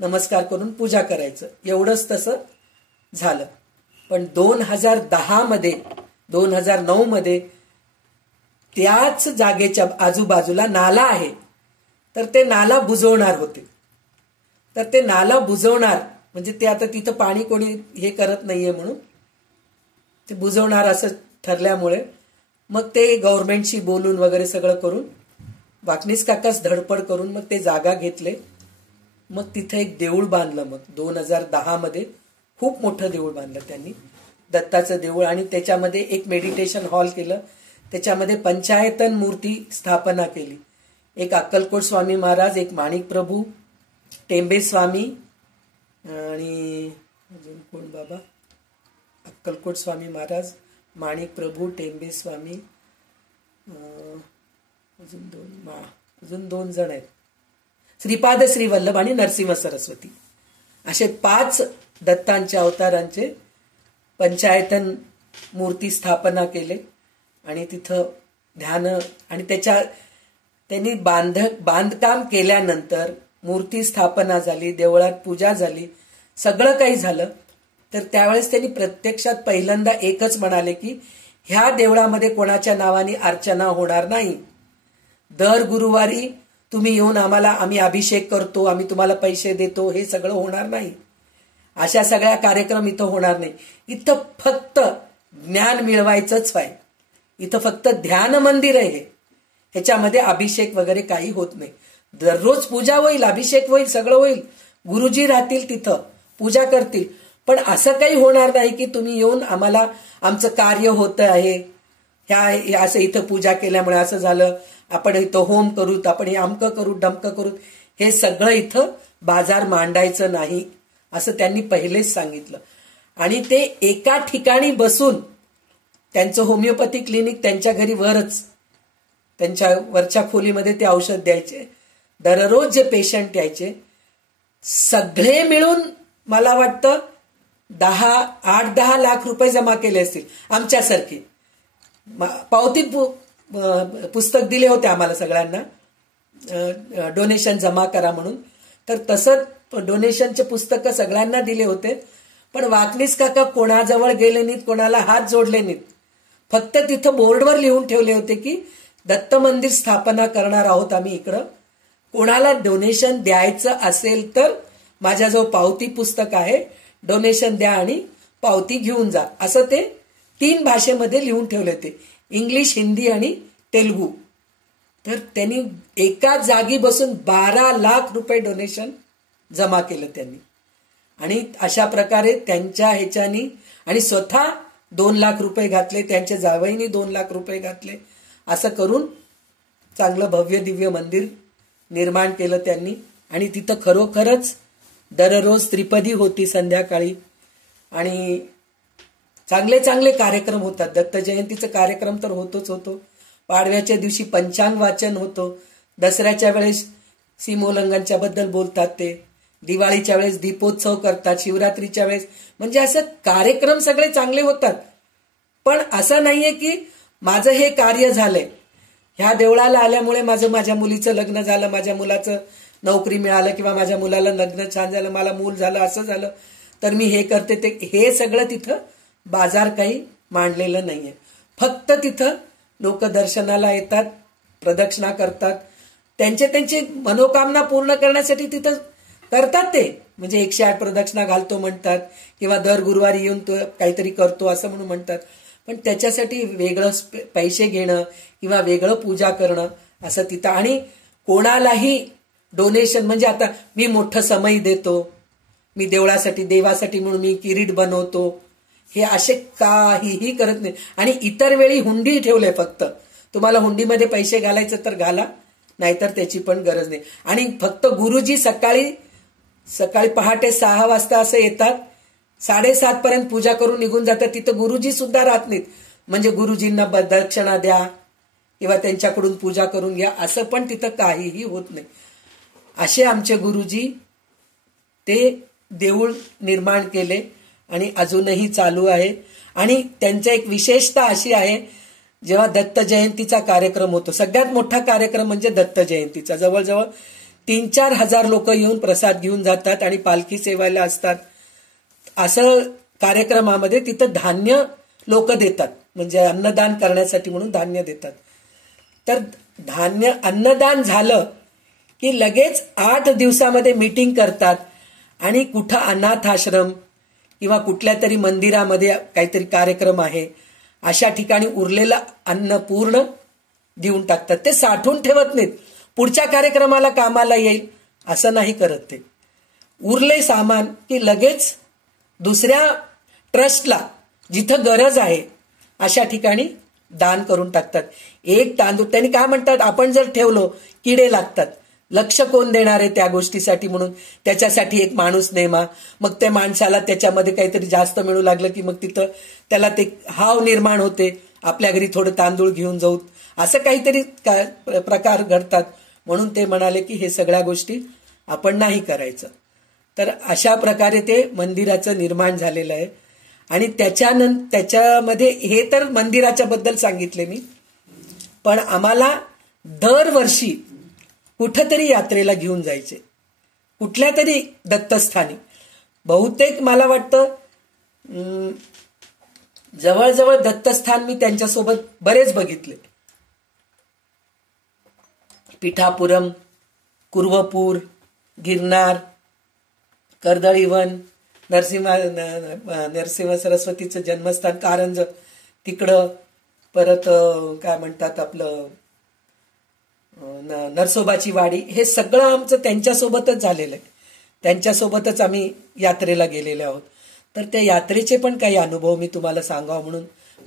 नमस्कार करून पूजा करायचं, एवढंच तसं झालं. पण 2009 मध्ये त्याच जागेच्या आजूबाजूला नाला आहे, तर ते नाला बुजवणार होते. तर ते नाला बुजवणार म्हणजे ते आता तिथं पाणी कोणी हे करत नाहीये म्हणून ते बुजवणार असं ठरल्यामुळे मग ते गव्हर्नमेंटशी बोलून वगैरे सगळं करून वाकणीस काकाच धडपड करून मग ते जागा घेतले. मग तिथं एक देऊळ बांधलं. मग 2010 मध्ये खूप मोठं देऊळ बांधलं त्यांनी, दत्ताचं देऊळ, आणि त्याच्यामध्ये एक मेडिटेशन हॉल केलं. त्याच्यामध्ये पंचायतन मूर्ती स्थापना केली. एक अक्कलकोट स्वामी महाराज, एक माणिक प्रभू, टेंबे स्वामी, आणि अजून कोण बाबा, अक्कलकोट स्वामी महाराज, माणिक प्रभू टेंबे स्वामी, अजून दोन जण आहेत, श्रीपाद श्री वल्लभ आणि नरसिंह सरस्वती, असे 5 दत्तांच्या अवतारांचे पंचायतन मूर्ती स्थापना केले आणि तिथं ध्यान आणि त्यांनी बांधकाम केल्यानंतर मूर्ती स्थापना झाली, देवळात पूजा झाली, सगळं काही झालं. तर त्यावेळेस त्यांनी प्रत्यक्षात पहिल्यांदा एकच म्हणाले की ह्या देवळामध्ये कोणाच्या नावाने अर्चना होणार नाही. दर गुरुवारी तुम्ही येऊन आम्ही अभिषेक करतो, आम्ही तुम्हाला पैसे देतो, हे सगळं होणार नाही. अशा सगळ्या कार्यक्रम इथं होणार नाही. इथं फक्त ज्ञान मिळवायचंच आहे. इथं फक्त ध्यान मंदिर आहे. ह्याच्यामध्ये अभिषेक वगैरे काही होत नाही. दररोज पूजा होईल, अभिषेक होईल, सगळं होईल. गुरुजी राहतील तिथं, पूजा करतील. पण असं काही होणार नाही की तुम्ही येऊन आम्हाला आमचं कार्य होत आहे, ह्या असं इथं पूजा केल्यामुळे असं झालं, आपण इथं होम करूत, आपण हे अमकं करू डमकं करूत, हे सगळं इथं बाजार मांडायचं नाही असं त्यांनी पहिलेच सांगितलं. आणि ते एका ठिकाणी बसून त्यांचं होमिओपॅथी क्लिनिक त्यांच्या घरी वरच, त्यांच्या वरच्या खोलीमध्ये ते औषध द्यायचे. दररोज जे पेशंट यायचे सगळे मिळून मला वाटतं 8-10 लाख रुपये जमा केले असतील. आमच्यासारखे पावती पुस्तक दिले होते आम्हाला सगळ्यांना, डोनेशन जमा करा म्हणून. तर तसं डोनेशनचे पुस्तक सगळ्यांना दिले होते. पण वाकलीस काका कोणाजवळ गेले नाहीत, कोणाला हात जोडले नाहीत. फक्त तिथं बोर्डवर लिहून ठेवले होते की दत्त मंदिर स्थापना करणार आहोत आम्ही इकडं, कोणाला डोनेशन द्यायचं असेल तर माझ्याजवळ पावती पुस्तक आहे, डोनेशन द्या आणि पावती घेऊन जा, असं ते 3 भाषेमध्ये लिहून ठेवले होते, इंग्लिश, हिंदी आणि तेलुगू. तर त्यांनी एका जागी बसून 12 लाख रुपये डोनेशन जमा केलं त्यांनी. आणि अशा प्रकारे त्यांच्या ह्याच्यानी आणि स्वतः 2 लाख रुपये घातले, त्यांच्या जावईनी 2 लाख रुपये घातले. असं करून चांगलं भव्य दिव्य मंदिर निर्माण केलं त्यांनी. आणि तिथं खरोखरच दररोज त्रिपदी होती संध्याकाळी आणि चांगले चांगले कार्यक्रम होतात. दत्त जयंतीचा कार्यक्रम तर होतोच होतो, पाडव्याच्या दिवशी पंचांग वाचन होतं, दसऱ्याच्या वेळेस सीमोल्लंघनच्या बद्दल बोलतात ते, दिवाळीच्या वेळेस दीपोत्सव करतात, शिवरात्रीच्या वेळेस, म्हणजे असं कार्यक्रम सगळे चांगले होतात. पण असं नाहीये की माझं हे कार्य झालंय, ह्या देवळाला आल्यामुळे माझ्या मुलीचं लग्न झालं, माझ्या मुलाचं नोकरी मिळालं, किंवा माझ्या मुलाला लग्न छान झालं, मला मूल झालं, असं झालं तर मी हे करते ते, हे सगळं तिथं बाजार काही मांडलेलं नाहीये. फक्त तिथं लोक दर्शनाला येतात, प्रदक्षिणा करतात, त्यांची मनोकामना पूर्ण करण्यासाठी तिथं करतात ते. म्हणजे 108 प्रदक्षिणा घालतो म्हणतात, किंवा दर गुरुवारी येऊन तो काहीतरी करतो असं म्हणून म्हणतात. पण त्याच्यासाठी वेगळं पैसे घेणं किंवा वेगळं पूजा करणं असं तिथं. आणि कोणालाही डोनेशन म्हणजे आता मी मोठं समय देतो, मी देवळासाठी देवासाठी म्हणून मी किरीट बनवतो, हे असे काहीही करत नाही. आणि इतर वेळी हुंडी ठेवले, फक्त तुम्हाला हुंडीमध्ये पैसे घालायचं तर घाला, नाहीतर त्याची पण गरज नाही. आणि फक्त गुरुजी सकाळी पहाटे 6 वाजता असं येतात, 7:30 पर्यंत पूजा करून निघून जातात. तिथं गुरुजी सुद्धा राहत नाहीत. म्हणजे गुरुजींना दक्षिणा द्या किंवा त्यांच्याकडून पूजा करून घ्या, असं पण तिथं काहीही होत नाही. असे आमचे गुरुजी ते देऊळ निर्माण केले आणि अजूनही चालू आहे. आणि त्यांच्या एक विशेषता अशी आहे, जेव्हा दत्त जयंतीचा कार्यक्रम होतो, सगळ्यात मोठा कार्यक्रम म्हणजे दत्त जयंतीचा, जवळजवळ 3-4 हजार लोक येऊन प्रसाद घेऊन जातात आणि पालखी सेवायला असतात. असं कार्यक्रमामध्ये तिथं धान्य लोक देतात, म्हणजे अन्नदान करण्यासाठी म्हणून धान्य देतात. तर अन्नदान झालं की लगेच 8 दिवसामध्ये मीटिंग करतात आणि कुठं अनाथ आश्रम किंवा कुठल्या तरी मंदिरामध्ये काहीतरी कार्यक्रम आहे, अशा ठिकाणी उरलेलं अन्न पूर्ण देऊन टाकतात. ते साठवून ठेवत नाहीत, पुढच्या कार्यक्रमाला कामाला येईल असं नाही करत. ते उरले सामान की लगेच दुसऱ्या ट्रस्टला जिथं गरज आहे अशा ठिकाणी दान करून टाकतात. एक तांदूळ त्यांनी काय म्हणतात, आपण जर ठेवलो किडे लागतात, लक्ष कोण देणार आहे त्या गोष्टीसाठी, म्हणून त्याच्यासाठी एक माणूस नेमा. मग त्या माणसाला त्याच्यामध्ये काहीतरी जास्त मिळू लागलं की मग तिथं त्याला ते हाव निर्माण होते, आपल्या घरी थोडं तांदूळ घेऊन जाऊ, असं काहीतरी प्रकार घडतात. म्हणून ते म्हणाले की हे सगळ्या गोष्टी आपण नाही करायचं. तर अशा प्रकारे ते मंदिराचं निर्माण झालेलं आहे. आणि त्याच्यामध्ये हे तर मंदिराच्या बद्दल सांगितले मी, पण आम्हाला दरवर्षी कुठंतरी यात्रेला घेऊन जायचे, कुठल्या तरी दत्तस्थानी. बहुतेक मला वाटतं जवळजवळ दत्तस्थान मी त्यांच्यासोबत बरेच बघितले. पिठापुरम, कुर्वपूर, गिरनार, कर्दळीवन, नरसिंह सरस्वतीचं जन्मस्थान कारंज तिकडं, परत काय म्हणतात आपलं नरसोबाची वाडी, हे सगळं आमचं त्यांच्यासोबतच झालेलं आहे. त्यांच्यासोबतच आम्ही यात्रेला गेलेले आहोत. तर त्या यात्रेचे पण काही अनुभव मी तुम्हाला सांगावं म्हणून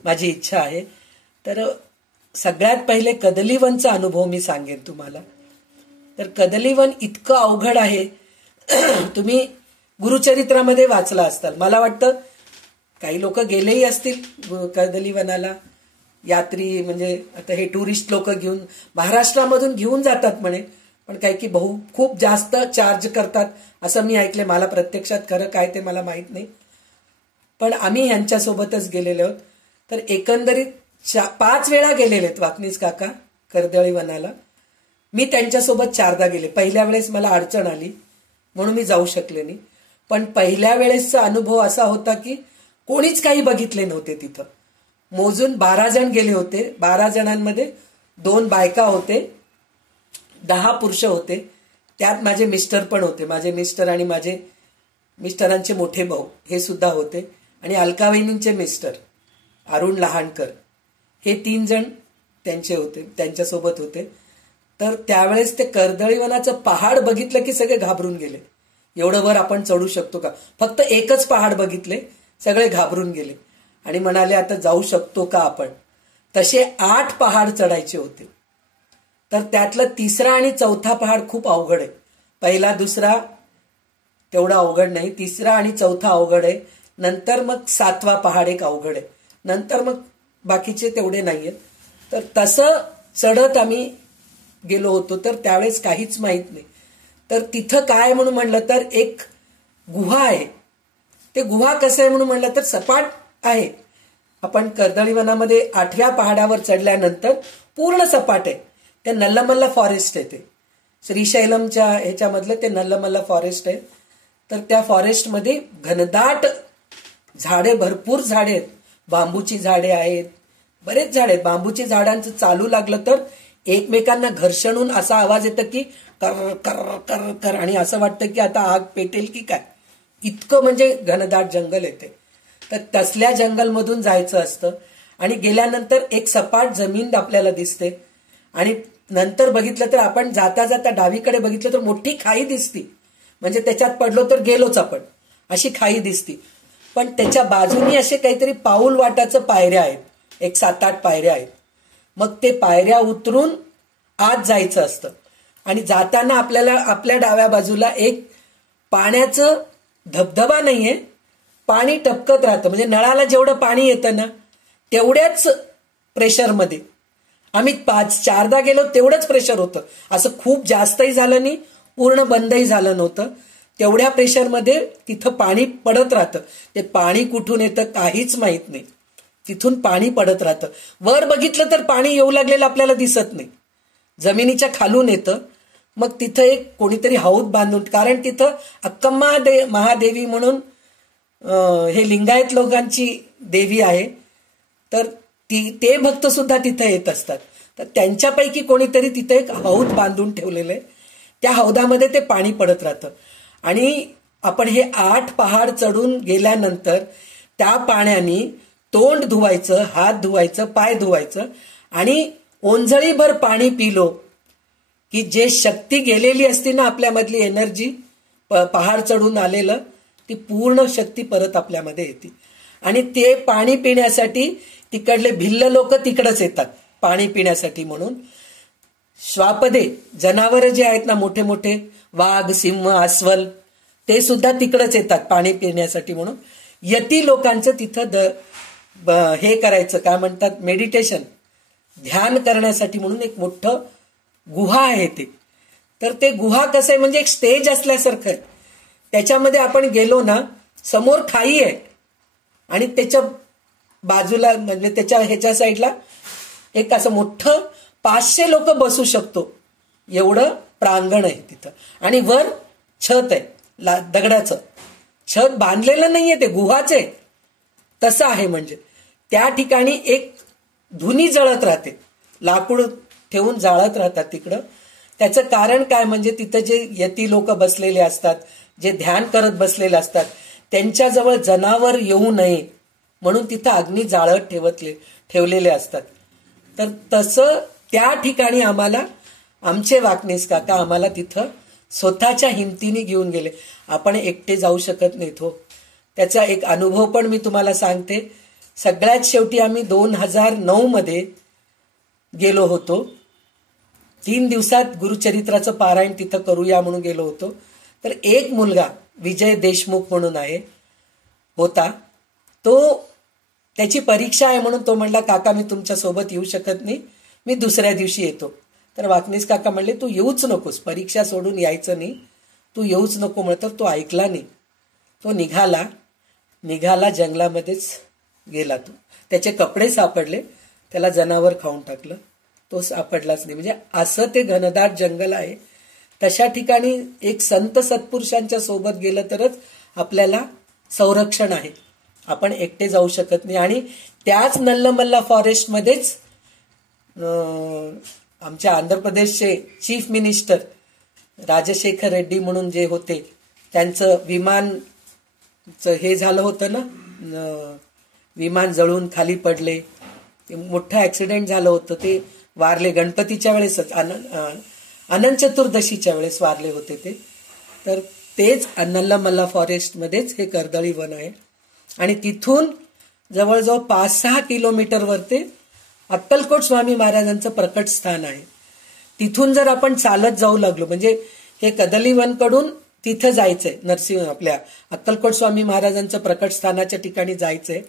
माझी इच्छा आहे. तर सगळ्यात पहिले कदलीवनचा अनुभव मी सांगेन तुम्हाला. तर कदलीवन इतकं अवघड आहे, तुम्ही गुरुचरित्रामध्ये वाचला असताल. मला वाटतं काही लोक गेलेही असतील कदलीवनाला, यात्री म्हणजे आता हे टुरिस्ट लोक घेऊन महाराष्ट्रामधून घेऊन जातात म्हणे, पण काही की खूप जास्त चार्ज करतात असं मी ऐकले. मला प्रत्यक्षात खरं काय ते मला माहित नाही, पण आम्ही ह्यांच्यासोबतच गेलेले आहोत. तर एकंदरीत 5 वेळा गेलेले आहेत वाकनीस काका कर्दळीवनाला. मी त्यांच्यासोबत 4दा गेले. पहिल्या वेळेस मला अडचण आली म्हणून मी जाऊ शकले नाही, पण पहिल्या वेळेसचा अनुभव असा होता की कोणीच काही बघितले नव्हते. तिथं मोजून 12 जण गेले होते. 12 जणांमध्ये 2 बायका होते, 10 पुरुष होते. त्यात माझे मिस्टर पण होते. माझे मिस्टर आणि माझे मिस्टरांचे मोठे भाऊ हे सुद्धा होते, आणि अलकावहिनींचे मिस्टर अरुण लहानकर हे 3 जण त्यांच्यासोबत होते. तर त्यावेळेस ते कर्दळीवनाचं पहाड बघितलं की सगळे घाबरून गेले. एवढं वर आपण चढू शकतो का? फक्त एकच पहाड बघितले, सगळे घाबरून गेले आणि म्हणाले आता जाऊ शकतो का आपण. तसे 8 पहाड चढायचे होते. तर त्यातलं 3रा आणि 4था पहाड खूप अवघड आहे. पहिला 2रा तेवढा अवघड नाही, 3रा आणि 4था अवघड आहे. नंतर मग 7वा पहाड एक अवघड आहे. नंतर मग बाकीचे तेवढे नाहीयेत. तर तसं चढत आम्ही गेलो होतो. तर त्यावेळेस काहीच माहित नाही. तर तिथं काय म्हणून म्हणलं तर एक गुहा आहे. ते गुहा कसं आहे म्हणून म्हणलं तर सपाट आहे. आपण कर्दळीवनामध्ये 8व्या पहाडावर चढल्यानंतर पूर्ण सपाट आहे. ते नल्लमल्ला फॉरेस्ट आहे. ते श्रीशैलमच्या ह्याच्यामधलं ते नल्लमल्ला फॉरेस्ट आहे. तर त्या फॉरेस्टमध्ये घनदाट झाडे, भरपूर झाडे आहेत. बांबूची झाडे आहेत, बरेच झाडे आहेत. बांबूची झाडांचं चालू लागलं तर एकमेकांना घर्षण होऊन असा आवाज येतो की कर कर कर कर, आणि असं वाटतं की आता आग पेटेल की काय, इतकं म्हणजे घनदाट जंगल येते. तर तसल्या जंगलमधून जायचं असतं. आणि गेल्यानंतर एक सपाट जमीन आपल्याला दिसते. आणि नंतर बघितलं तर आपण जाता जाता डावीकडे बघितलं तर मोठी खाई दिसती. म्हणजे त्याच्यात पडलो तर गेलोच आपण, अशी खाई दिसती. पण त्याच्या बाजूनी असे काहीतरी पाऊल वाटाचं पायऱ्या आहेत, एक 7-8 पायऱ्या आहेत. मग ते पायऱ्या उतरून आत जायचं असतं. आणि जाताना आपल्याला आपल्या डाव्या बाजूला एक पाण्याचं धबधबा नाहीये, पाणी टपकत राहतं. म्हणजे नळाला जेवढं पाणी येतं ना तेवढ्याच प्रेशरमध्ये. आम्ही 4दा गेलो तेवढंच प्रेशर होतं. असं खूप जास्तही झालं नाही, पूर्ण बंदही झालं नव्हतं. तेवढ्या प्रेशरमध्ये तिथं पाणी पडत राहतं. ते पाणी कुठून येतं काहीच माहित नाही. तिथून पाणी पडत राहतं. वर बघितलं तर पाणी येऊ लागलेलं आपल्याला दिसत नाही, जमिनीच्या खालून येतं. मग तिथं एक कोणीतरी हौद बांधून, कारण तिथं अक्कम्मा महादेवी म्हणून हे लिंगायत लोकांची देवी आहे. तर ते भक्त सुद्धा तिथे येत असतात. तर त्यांच्यापैकी कोणीतरी तिथे एक हौद बांधून ठेवलेलं आहे. त्या हौदामध्ये ते पाणी पडत राहतं. आणि आपण हे 8 पहाड चढून गेल्यानंतर त्या पाण्याने तोंड धुवायचं, हात धुवायचं, पाय धुवायचं, आणि ओंजळीभर पाणी पिलो की जे शक्ती गेलेली असती ना आपल्यामधली एनर्जी, पहाड चढून आलेलं, ती पूर्ण शक्ती परत आपल्यामध्ये येते. आणि ते पाणी पिण्यासाठी तिकडले भिल्ल लोक तिकडच येतात पाणी पिण्यासाठी म्हणून. श्वापदे जनावर जे आहेत ना, मोठे मोठे वाघ, सिंह, अस्वल, ते सुद्धा तिकडच येतात पाणी पिण्यासाठी. म्हणून यती लोकांचं तिथं हे करायचं, काय म्हणतात, मेडिटेशन, ध्यान करण्यासाठी म्हणून एक मोठं गुहा आहे ते. तर ते गुहा कसं आहे, म्हणजे एक स्टेज असल्यासारखं आहे. त्याच्यामध्ये आपण गेलो ना, समोर खाई आहे आणि त्याच्या बाजूला म्हणजे त्याच्या ह्याच्या साईडला एक असं मोठं 500 लोक बसू शकतो एवढं प्रांगण आहे तिथं. आणि वर छत आहे, दगडाचं छत बांधलेलं नाहीये, ते गुहाचे तसं आहे. म्हणजे त्या ठिकाणी एक धुनी जळत राहते, लाकूड ठेवून जाळत राहतात तिकडं. त्याचं कारण काय, म्हणजे तिथं जे यती लोक बसलेले असतात, जे ध्यान करत बसलेले असतात, त्यांच्याजवळ जनावर येऊ नये म्हणून तिथं अग्नी जाळत ठेवलेले असतात. तर तसं त्या ठिकाणी आम्हाला आमचे वाकनीस काका आम्हाला तिथं स्वतःच्या हिमतीने घेऊन गेले. आपण एकटे जाऊ शकत नाहीत हो. त्याचा एक अनुभव पण मी तुम्हाला सांगते. सगळ्यात शेवटी आम्ही 2009 मध्ये गेलो होतो. 3 दिवसात गुरुचरित्राचं पारायण तिथं करूया म्हणून गेलो होतो. तर एक मुलगा विजय देशमुख म्हणून होता, तो त्याची परीक्षा आहे म्हणून तो म्हणला, काका मी तुमच्या सोबत येऊ शकत नाही, मी दुसऱ्या दिवशी येतो. तर वाकनीस काका म्हणले, तू येऊच नकोस, परीक्षा सोडून यायचं नाही, तू येऊच नको म्हणत. तो ऐकला नाही, तो निघाला जंगलामध्येच गेला. तो त्याचे कपडे सापडले, त्याला जनावर खाऊन टाकलं, तो सापडलाच नाही. म्हणजे असं ते घनदाट जंगल आहे. तशा ठिकाणी एक संत सत्पुरुषांच्या सोबत गेलं तरच आपल्याला संरक्षण आहे, आपण एकटे जाऊ शकत नाही. आणि त्याच नल्लमल्ला फॉरेस्टमध्येच आमच्या आंध्र प्रदेशचे चीफ मिनिस्टर राजशेखर रेड्डी म्हणून जे होते, त्यांचं विमानचं हे झालं होतं ना, विमान जळून खाली पडले, मोठं ऍक्सिडेंट झालं होतं, ते वारले गणपतीच्या वेळेसच, अनंत चतुर्दशीच्या वेळेस वारले होते ते. तर तेच नल्लमल्ला फॉरेस्टमध्येच हे कर्दळी वन आहे. आणि तिथून जवळजवळ 5-6 किलोमीटरवर ते अक्कलकोट स्वामी महाराजांचं प्रकट स्थान आहे. तिथून जर आपण चालत जाऊ लागलो, म्हणजे हे कदलीवन कडून तिथं जायचंय, नरसिंह आपल्या अक्कलकोट स्वामी महाराजांचं प्रकट स्थानाच्या ठिकाणी जायचंय,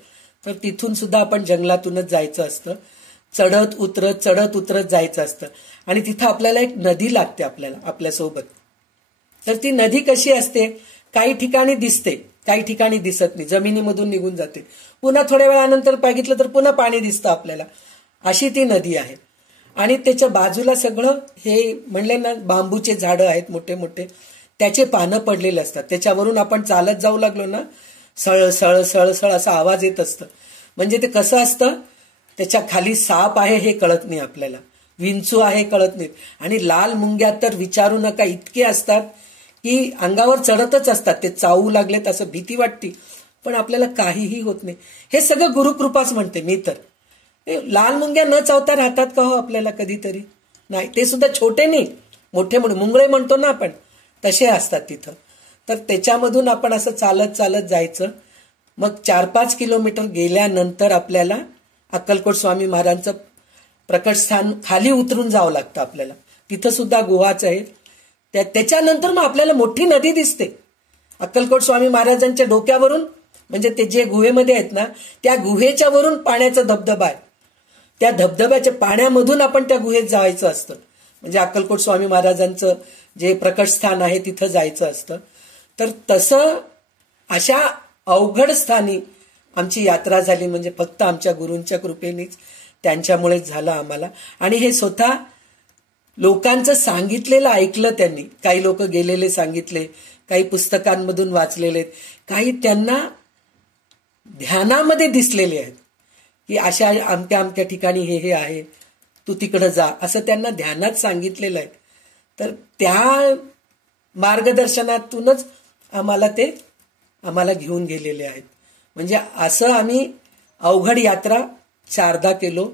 तर तिथून सुद्धा आपण जंगलातूनच जायचं असतं, चढत उतरत जायचं असतं. आणि तिथं आपल्याला एक नदी लागते आपल्यासोबत. तर ती नदी कशी असते, काही ठिकाणी दिसते, काही ठिकाणी दिसत नाही, जमिनीमधून निघून जाते, पुन्हा थोड्या वेळानंतर बघितलं तर पुन्हा पाणी दिसतं आपल्याला, अशी ती नदी आहे. आणि त्याच्या बाजूला सगळं हे म्हणले ना, बांबूचे झाडं आहेत मोठे मोठे, त्याचे पानं पडलेले असतात. त्याच्यावरून आपण चालत जाऊ लागलो ना, सळ सळ सळ सळ असा आवाज येत असतं. म्हणजे ते कसं असतं, त्याच्या खाली साप आहे हे कळत नाही आपल्याला, विंचू आहे कळत नाही. आणि लाल मुंग्या तर विचारू नका, इतके असतात की अंगावर चढतच असतात. ते चावू लागलेत असं भीती वाटते, पण आपल्याला काहीही होत नाही. हे सगळं गुरुकृपाच म्हणते मी. तर लाल मुंग्या न चावता राहतात का हो आपल्याला कधीतरी? नाही, ते सुद्धा छोटे नाही, मोठे म्हणून मुंगळे म्हणतो ना आपण, तसे असतात तिथं. तर त्याच्यामधून आपण असं चालत चालत जायचं. मग 4-5 किलोमीटर गेल्यानंतर आपल्याला अक्कलकोट स्वामी महाराजांचं प्रकट स्थान खाली उतरून जावं लागतं आपल्याला. तिथं सुद्धा गुहाच आहे. त्याच्यानंतर मग आपल्याला मोठी नदी दिसते अक्कलकोट स्वामी महाराजांच्या डोक्यावरून. म्हणजे ते जे गुहेमध्ये आहेत ना, त्या गुहेच्या वरून पाण्याचा धबधबा आहे. त्या धबधब्याच्या पाण्यामधून आपण त्या गुहेत जायचं असतं. म्हणजे अक्कलकोट स्वामी महाराजांचं जे प्रकट स्थान आहे तिथं जायचं असतं. तर तसं अशा अवघड स्थानी आमची यात्रा झाली. म्हणजे फक्त आमच्या गुरूंच्या कृपेनेच, त्यांच्यामुळेच झालं आम्हाला. आणि हे स्वतः लोकांचं सांगितलेलं ऐकलं त्यांनी. काही लोक गेलेले सांगितले, काही पुस्तकांमधून वाचलेले, काही त्यांना ध्यानामध्ये दिसलेले आहेत की अशा अमक्या अमक्या ठिकाणी हे आहे, तू तिकडं जा, असं त्यांना ध्यानात सांगितलेलं आहे. तर त्या मार्गदर्शनातूनच आम्हाला घेऊन गेलेले आहेत. म्हणजे असं आम्ही अवघड यात्रा 4दा केलो.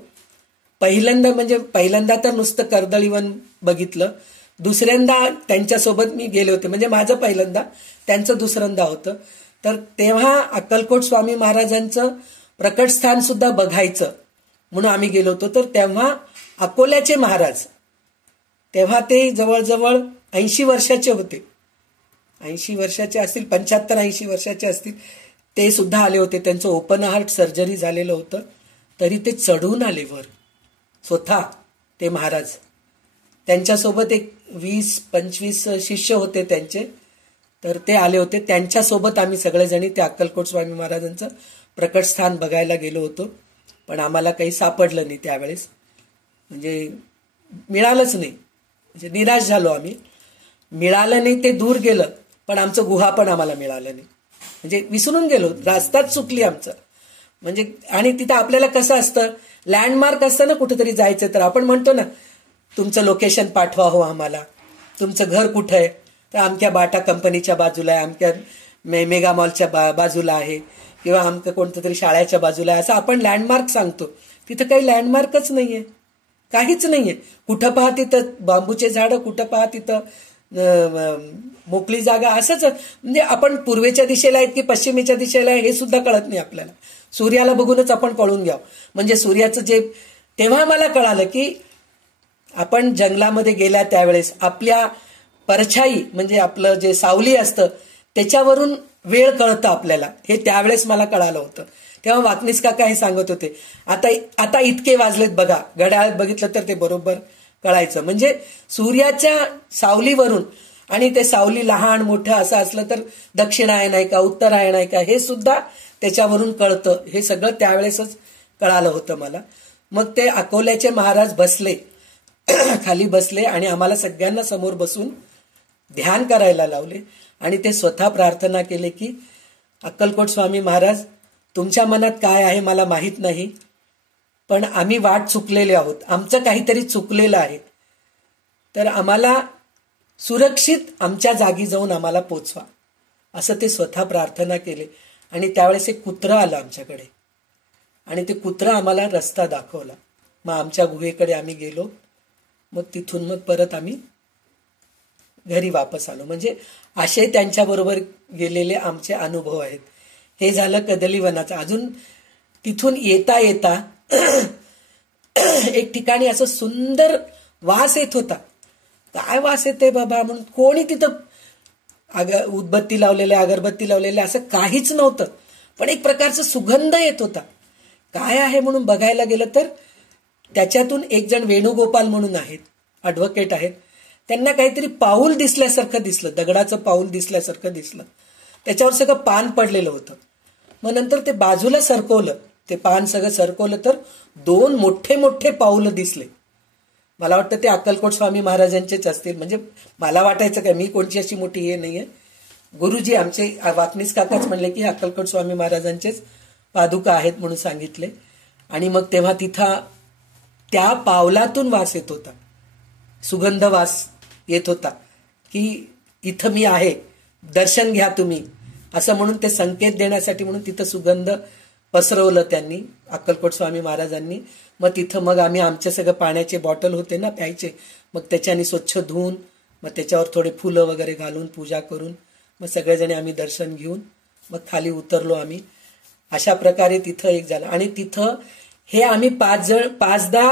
पहिल्यांदा तर नुसतं कर्दळीवन बघितलं. दुसऱ्यांदा त्यांच्यासोबत मी गेले होते, म्हणजे माझं पहिल्यांदा, त्यांचं दुसऱ्यांदा होतं. तर तेव्हा अक्कलकोट स्वामी महाराजांचं प्रकट स्थान सुद्धा बघायचं म्हणून आम्ही गेलो होतो. तर तेव्हा अकोल्याचे महाराज तेव्हा ते जवळजवळ 80 वर्षाचे होते. 80 वर्षाचे असतील, 75-80 वर्षाचे असतील. ते सुद्धा आले होते. त्यांचं ओपन हार्ट सर्जरी झालेलं होतं, तरी ते चढून आले वर स्वतः ते महाराज. त्यांच्यासोबत एक 20-25 शिष्य होते त्यांचे, तर ते आले होते. त्यांच्यासोबत आम्ही सगळेजणी ते अक्कलकोट स्वामी महाराजांचं प्रकट स्थान बघायला गेलो होतो. पण आम्हाला काही सापडलं नाही त्यावेळेस, म्हणजे मिळालंच नाही. म्हणजे निराश झालो आम्ही. मिळालं नाही ते दूर गेलं, पण आमचं गुहा पण आम्हाला मिळालं नाही. म्हणजे विसरून गेलो, रस्ताच चुकली आमचं. म्हणजे आणि तिथं आपल्याला कसं असतं, लँडमार्क असतं ना, कुठेतरी जायचं तर आपण म्हणतो ना, तुमचं लोकेशन पाठवा हो आम्हाला, तुमचं घर कुठं आहे, तर अमक्या बाटा कंपनीच्या बाजूला आहे, अमक्या मेगा मॉलच्या बाजूला आहे, किंवा आमचं कोणतं तरी शाळेच्या बाजूला आहे, असं आपण लँडमार्क सांगतो. तिथं काही लँडमार्कच नाहीये, काहीच नाहीये. कुठं पहा तिथं बांबूचे झाडं, कुठं पहा तिथं मोकळी जागा. असंच म्हणजे आपण पूर्वेच्या दिशेला आहेत की पश्चिमेच्या दिशेला आहे हे सुद्धा कळत नाही आपल्याला. सूर्याला बघूनच आपण कळून घ्यावं. म्हणजे सूर्याचं जे, तेव्हा मला कळालं की आपण जंगलामध्ये गेल्या त्यावेळेस आपल्या परछाई म्हणजे आपलं जे सावली असतं त्याच्यावरून वेळ कळतं आपल्याला, हे त्यावेळेस मला कळालं होतं. तेव्हा वाकनीस काका हे सांगत होते, आता इतके वाजलेत बघा, घड्याळात बघितलं तर ते बरोबर कळायचं. म्हणजे सूर्याच्या सावलीवरून, आणि ते सावली लहान मोठं असं असलं तर दक्षिणायन आहे का उत्तरायण आहे का हे सुद्धा त्याच्यावरून कळतं. हे सगळं त्यावेळेसच कळालं होतं मला. मग ते अकोल्याचे महाराज बसले खाली बसले आणि आम्हाला सगळ्यांना समोर बसून ध्यान करायला लावले. आणि ते स्वतः प्रार्थना केले की अक्कलकोट स्वामी महाराज, तुमच्या मनात काय आहे मला माहीत नाही, पण आम्ही वाट चुकलेले आहोत, आमचं काहीतरी चुकलेलं आहे, तर आम्हाला सुरक्षित आमच्या जागी जाऊन आम्हाला पोचवा, असं ते स्वतः प्रार्थना केले. आणि त्यावेळेस एक कुत्रं आलं आमच्याकडे आणि ते कुत्रं आम्हाला रस्ता दाखवला. मग आमच्या गुहेकडे आम्ही गेलो. मग तिथून मग परत आम्ही घरी वापस आलो. म्हणजे असे त्यांच्याबरोबर गेलेले आमचे अनुभव आहेत. हे झालं कदलीवनाचं. अजून तिथून येता येता एक ठिकाणी असं सुंदर वास येत होता. काय वास येते बाबा म्हणून कोणी तिथं उदबत्ती लावलेले अगरबत्ती लावलेले असं काहीच नव्हतं, पण एक प्रकारचा सुगंध येत होता. काय आहे म्हणून बघायला गेलं तर त्याच्यातून एक जण वेणुगोपाल म्हणून आहेत, ॲडव्होकेट आहेत, त्यांना काहीतरी पाऊल दिसल्यासारखं दिसलं, दगडाचं पाऊल दिसल्यासारखं दिसलं. त्याच्यावर सगळं पान पडलेलं होतं. मग नंतर ते बाजूला सरकवलं, ते पान सगळं सरकवलं तर 2 मोठे मोठे पाऊलं दिसले. मला वाटतं ते अक्कलकोट स्वामी महाराजांचेच असतील. म्हणजे मला वाटायचं काय मी कोणची अशी मोठी हे नाहीये. गुरुजी आमचे वाकनीस काकाच म्हणले की अक्कलकोट स्वामी महाराजांचेच पादुका आहेत म्हणून सांगितले. आणि मग तेव्हा तिथं त्या पावलातून वास येत होता, सुगंध वास येत होता की इथं मी आहे, दर्शन घ्या तुम्ही, असं म्हणून ते संकेत देण्यासाठी म्हणून तिथं सुगंध पसरवलं त्यांनी, अक्कलकोट स्वामी महाराजांनी. मग तिथं मग आम्ही आमच्या सगळं पाण्याचे बॉटल होते ना प्यायचे, मग त्याच्याने स्वच्छ धुवून मग त्याच्यावर थोडे फुलं वगैरे घालून पूजा करून मग सगळेजण आम्ही दर्शन घेऊन मग खाली उतरलो आम्ही. अशा प्रकारे तिथं एक झालं. आणि तिथं हे आम्ही 5दा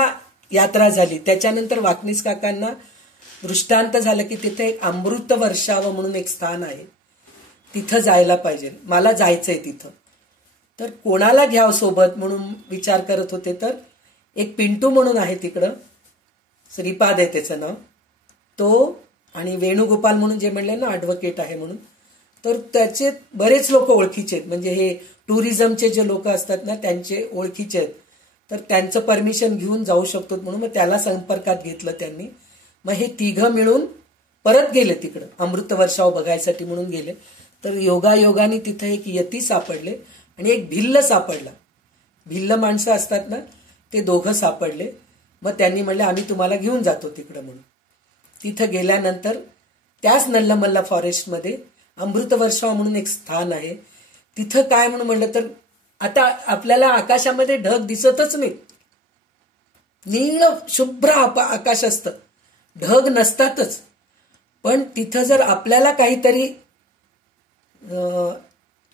यात्रा झाली. त्याच्यानंतर वाकनीस काकांना दृष्टांत झालं की तिथे एक अमृत वर्षाव म्हणून एक स्थान आहे, तिथं जायला पाहिजे, मला जायचंय तिथं. तर कोणाला घ्यावं सोबत म्हणून विचार करत होते. तर एक पिंटू म्हणून आहे तिकडं, श्रीपाद आहे त्याचं नाव, तो आणि वेणुगोपाल म्हणून जे म्हणले ना ॲडव्होकेट आहे म्हणून, तर त्याचे बरेच लोक ओळखीचे आहेत. म्हणजे हे टुरिझमचे जे लोक असतात ना त्यांचे ओळखीचे आहेत, तर त्यांचं परमिशन घेऊन जाऊ शकतो म्हणून मग त्याला संपर्कात घेतलं त्यांनी. मग हे 3 मिळून परत गेले तिकडं अमृत वर्षाव बघायसाठी म्हणून गेले. तर योगायोगाने तिथं एक यती सापडले आणि एक भिल्ल सापडला. भिल्ल माणसं असतात ना ते 2 सापडले. मग त्यांनी म्हणले आम्ही तुम्हाला घेऊन जातो तिकडं म्हणून. तिथं गेल्यानंतर त्याच नल्लमल्ला फॉरेस्टमध्ये अमृत वर्षाव म्हणून एक स्थान आहे. तिथं काय म्हणून म्हणलं तर आता आपल्याला आकाशामध्ये ढग दिसतच नाही, नीळ शुभ्र आकाश असतं, ढग नसतातच. पण तिथं जर आपल्याला काहीतरी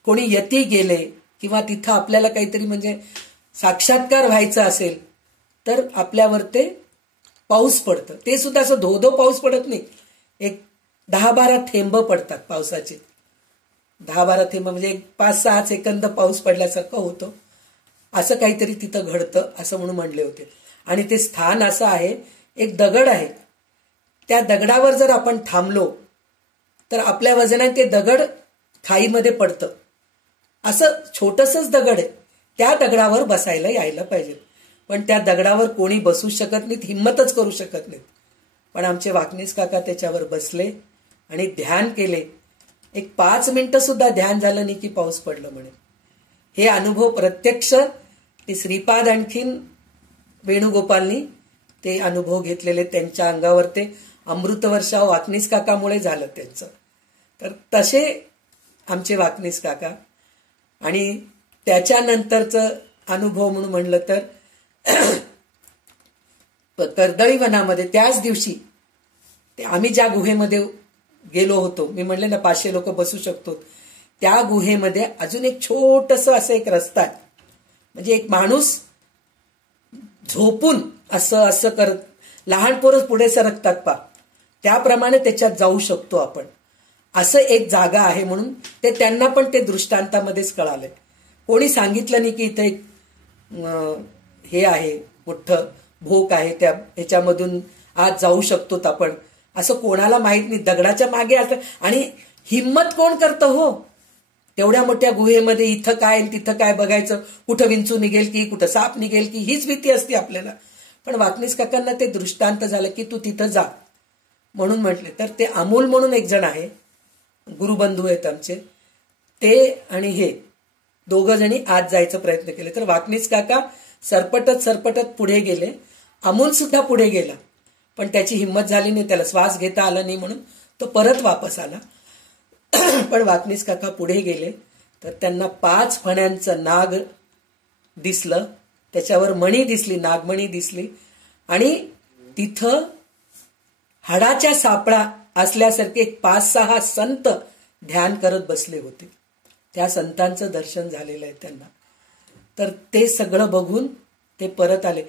कोणी यती गेले किंवा तिथं आपल्याला काहीतरी म्हणजे साक्षात्कार व्हायचा असेल तर आपल्यावर ते पाऊस पडतं. ते सुद्धा असं धो पाऊस पडत नाही, एक 10-12 थेंब पडतात पावसाचे. 10-12 थेंब म्हणजे एक 5-6 सेकंद पाऊस पडल्यासारखं होतं. असं काहीतरी तिथं घडतं असं म्हणून म्हणले होते. आणि ते स्थान असं आहे, एक दगड आहे, त्या दगडावर जर आपण थांबलो तर आपल्या वजनाने ते दगड खाईमध्ये पडतं. असं छोटंसंच दगड आहे, त्या दगडावर बसायला यायला पाहिजे. पण त्या दगडावर कोणी बसू शकत नाहीत, हिंमतच करू शकत नाहीत. पण आमचे वाकनीस काका त्याच्यावर बसले आणि ध्यान केले. एक 5 मिनिटं सुद्धा ध्यान झालं नाही की पाऊस पडलं म्हणे. हे अनुभव प्रत्यक्ष ते श्रीपाद आणखीन वेणुगोपालनी ते अनुभव घेतलेले, त्यांच्या अंगावर ते अमृतवर्षाव वाकनीस काकामुळे झालं त्यांचं. तर तसे आमचे वाकनीस काका. आणि त्याच्यानंतरचं अनुभव म्हणून म्हणलं तर कर्दळी वनामध्ये त्याच दिवशी आम्ही ज्या गुहेमध्ये गेलो होतो, मी म्हणले ना 500 लोक बसू शकतो, त्या गुहेमध्ये अजून एक छोटस असं एक रस्ता आहे. म्हणजे एक माणूस झोपून असं असं करत, लहान पोरं पुढे सरकतात पा, त्याप्रमाणे त्याच्यात जाऊ शकतो आपण, असं एक जागा आहे. म्हणून ते त्यांना पण ते दृष्टांतामध्येच कळालंय. कोणी सांगितलं नाही की इथे एक हे आहे, मोठं भोक आहे, त्या ह्याच्यामधून आज जाऊ शकतो आपण, असं कोणाला माहित नाही. दगडाच्या मागे असं, आणि हिम्मत कोण करतं हो तेवढ्या मोठ्या गुहेमध्ये, इथं काय तिथं काय बघायचं, कुठं विंचू निघेल की कुठं साप निघेल की, हीच भीती असते आपल्याला. पण वाकनीस काकांना ते दृष्टांत झालं की तू तिथं जा म्हणून म्हटले. तर ते अमोल म्हणून एक जण आहे, गुरुबंधू आहेत आमचे, ते आणि हे दोघं जणी आज जायचा प्रयत्न केले. तर वाकनीस काका सरपटत पुढे गेले. अमोल सुद्धा पुढे गेला, पण त्याची हिंमत झाली नाही, त्याला श्वास घेता आला नाही म्हणून तो परत वापस आला. पण वाकनीस काका पुढे गेले तर त्यांना 5 फण्यांचं नाग दिसलं, त्याच्यावर मणी दिसली, नागमणी दिसली, आणि तिथं हाडाच्या सापळा असल्यासारखे 5-6 संत ध्यान करत बसले होते. त्या संतांचं दर्शन झालेलं आहे त्यांना. तर ते सगळं बघून ते परत आले.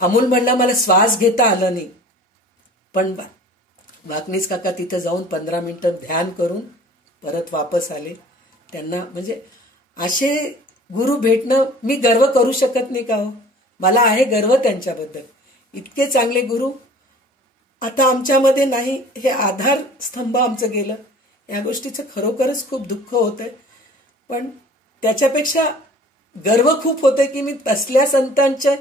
अमोल म्हणला मला श्वास घेता आलं नाही, पण वाकनीस काका तिथं जाऊन 15 मिनिटं ध्यान करून परत वापस आले. त्यांना म्हणजे असे गुरु भेटणं, मी गर्व करू शकत नाही का हो, मला आहे गर्व त्यांच्याबद्दल. इतके चांगले गुरु आता आमच्यामध्ये नाही. हे आधार स्तंभ आमचं गेलं, या गोष्टीचं खरोखरच खूप दुःख होतंय. पण त्याच्यापेक्षा गर्व खूप होतंय की मी तसल्या संतांच्या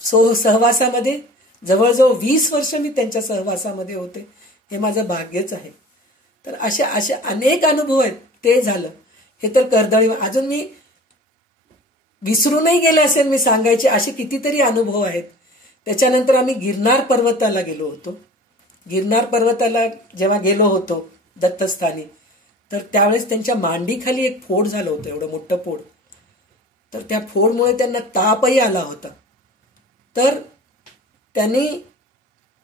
सहवासामध्ये जवळजवळ 20 वर्ष मी त्यांच्या सहवासामध्ये होते, हे माझं भाग्यच आहे. तर असे अनेक अनुभव आहेत. ते झालं हे तर कर्दळी, अजून मी विसरूनही गेले असेल मी सांगायचे असे कितीतरी अनुभव आहेत. त्याच्यानंतर आम्ही गिरनार पर्वताला गेलो होतो. गिरनार पर्वताला जेव्हा गेलो होतो दत्तस्थानी, तर त्यावेळेस त्यांच्या मांडीखाली एक फोड झालं होतं, एवढं मोठं फोड. तर त्या फोडमुळे त्यांना तापही आला होता. तर त्यांनी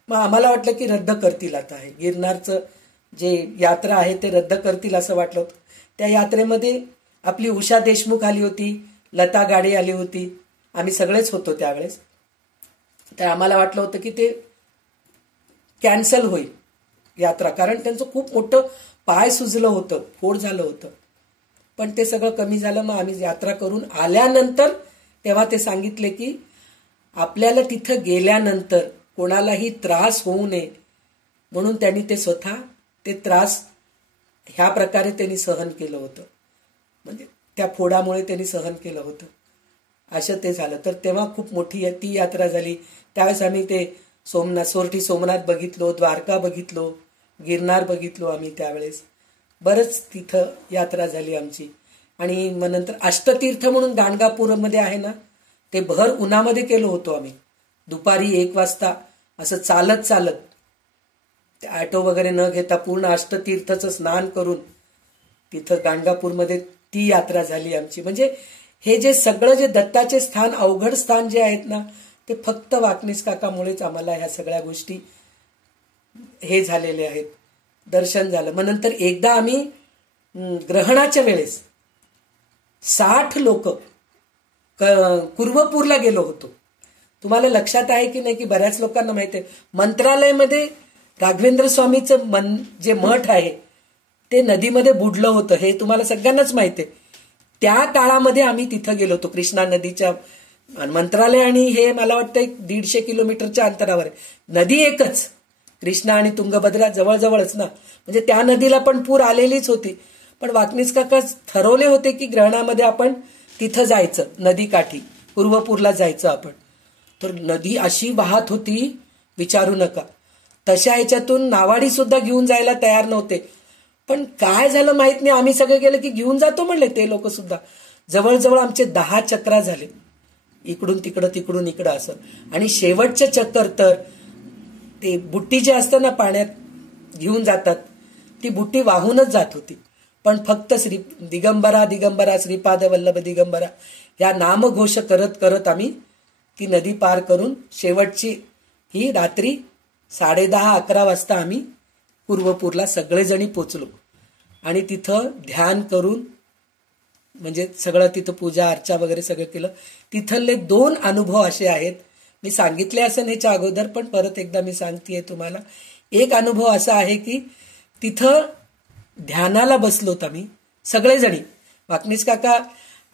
आम्हाला वाटलं की रद्द करतील, आता आहे गिरनारचं जे यात्रा आहे ते रद्द करतील असं वाटलं होतं. त्या यात्रेमध्ये आपली उषा देशमुख आली होती, लता गाडे आली होती, आम्ही सगळेच होतो त्यावेळेस. तर आम्हाला वाटलं होतं की ते कॅन्सल होईल यात्रा, कारण त्यांचं खूप मोठं पाय सुजलं होतं, फोड झालं होतं. पण ते सगळं कमी झालं. मग आम्ही यात्रा करून आल्यानंतर तेव्हा ते सांगितले की आपल्याला तिथं गेल्यानंतर कोणालाही त्रास होऊ नये म्हणून त्यांनी ते स्वतः ते त्रास ह्या प्रकारे त्यांनी सहन केलं होतं, म्हणजे त्या फोडामुळे त्यांनी सहन केलं होतं, असं ते झालं. तर तेव्हा खूप मोठी ती यात्रा झाली. त्यावेळेस आम्ही ते सोरठी सोमनाथ बघितलो, द्वारका बघितलो, गिरनार बघितलो आम्ही. त्यावेळेस बरंच तिथं यात्रा झाली आमची. आणि मग नंतर अष्टतीर्थ म्हणून गाणगापूरमध्ये आहे ना, ते भर उन्हामध्ये केलो होतो आम्ही. दुपारी 1 वाजता असं चालत ऑटो वगैरे न घेता पूर्ण अष्टतीर्थचं स्नान करून तिथं गाणगापूरमध्ये ती यात्रा झाली आमची. म्हणजे हे जे सगळं जे दत्ताचे स्थान, अवघड स्थान जे आहेत ना, ते फक्त वाकनीस काकामुळेच आम्हाला ह्या सगळ्या गोष्टी हे झालेले आहेत, दर्शन झालं. मग नंतर एकदा आम्ही ग्रहणाच्या वेळेस 60 लोक कुर्वपूरला गेलो होतो. तुम्हाला लक्षात आहे की नाही की बऱ्याच लोकांना माहिती आहे, मंत्रालयामध्ये राघवेंद्र स्वामीचं जे मठ आहे ते नदीमध्ये बुडलं होतं, हे तुम्हाला सगळ्यांनाच माहिती आहे. त्या काळामध्ये आम्ही तिथं गेलो होतो, कृष्णा नदीच्या मंत्रालय आणि हे मला वाटतं 150 किलोमीटरच्या अंतरावर आहे. नदी एकच, कृष्णा आणि तुंगभद्रा जवळजवळच ना, म्हणजे त्या नदीला पण पूर आलेलीच होती. पण वाकनीस काका ठरवले होते की ग्रहणामध्ये आपण तिथं जायचं, नदीकाठी पूर्वपूरला जायचं आपण. तर नदी अशी वाहत होती विचारू नका. तशा ह्याच्यातून नावाडी सुद्धा घेऊन जायला तयार नव्हते. पण काय झालं माहित नाही, आम्ही सगळे गेले की घेऊन जातो म्हणले ते लोक सुद्धा. जवळजवळ आमचे 10 चक्रा झाले, इकडून तिकडं तिकडून इकडं असं. आणि शेवटचे चक्कर तर ते बुट्टी जे असतं ना पाण्यात घेऊन जातात, ती बुट्टी वाहूनच जात होती. पण फक्त श्री दिगंबरा दिगंबरा श्रीपाद वल्लभ दिगंबरा या नामघोष करत करत आम्ही ती नदी पार करून शेवटची ही रात्री 10:30-11 वाजता आम्ही पूर्वपूरला सगळेजणी पोचलो. आणि तिथं ध्यान करून म्हणजे सगळं तिथं पूजा अर्चा वगैरे सगळं केलं. तिथले 2 अनुभव असे आहेत, मी सांगितले असं ह्याच्या अगोदर पण परत एकदा मी सांगतेय तुम्हाला. एक अनुभव असा आहे की तिथं ध्यानाला बसलोत आम्ही सगळेजणी. वाकनीस काका,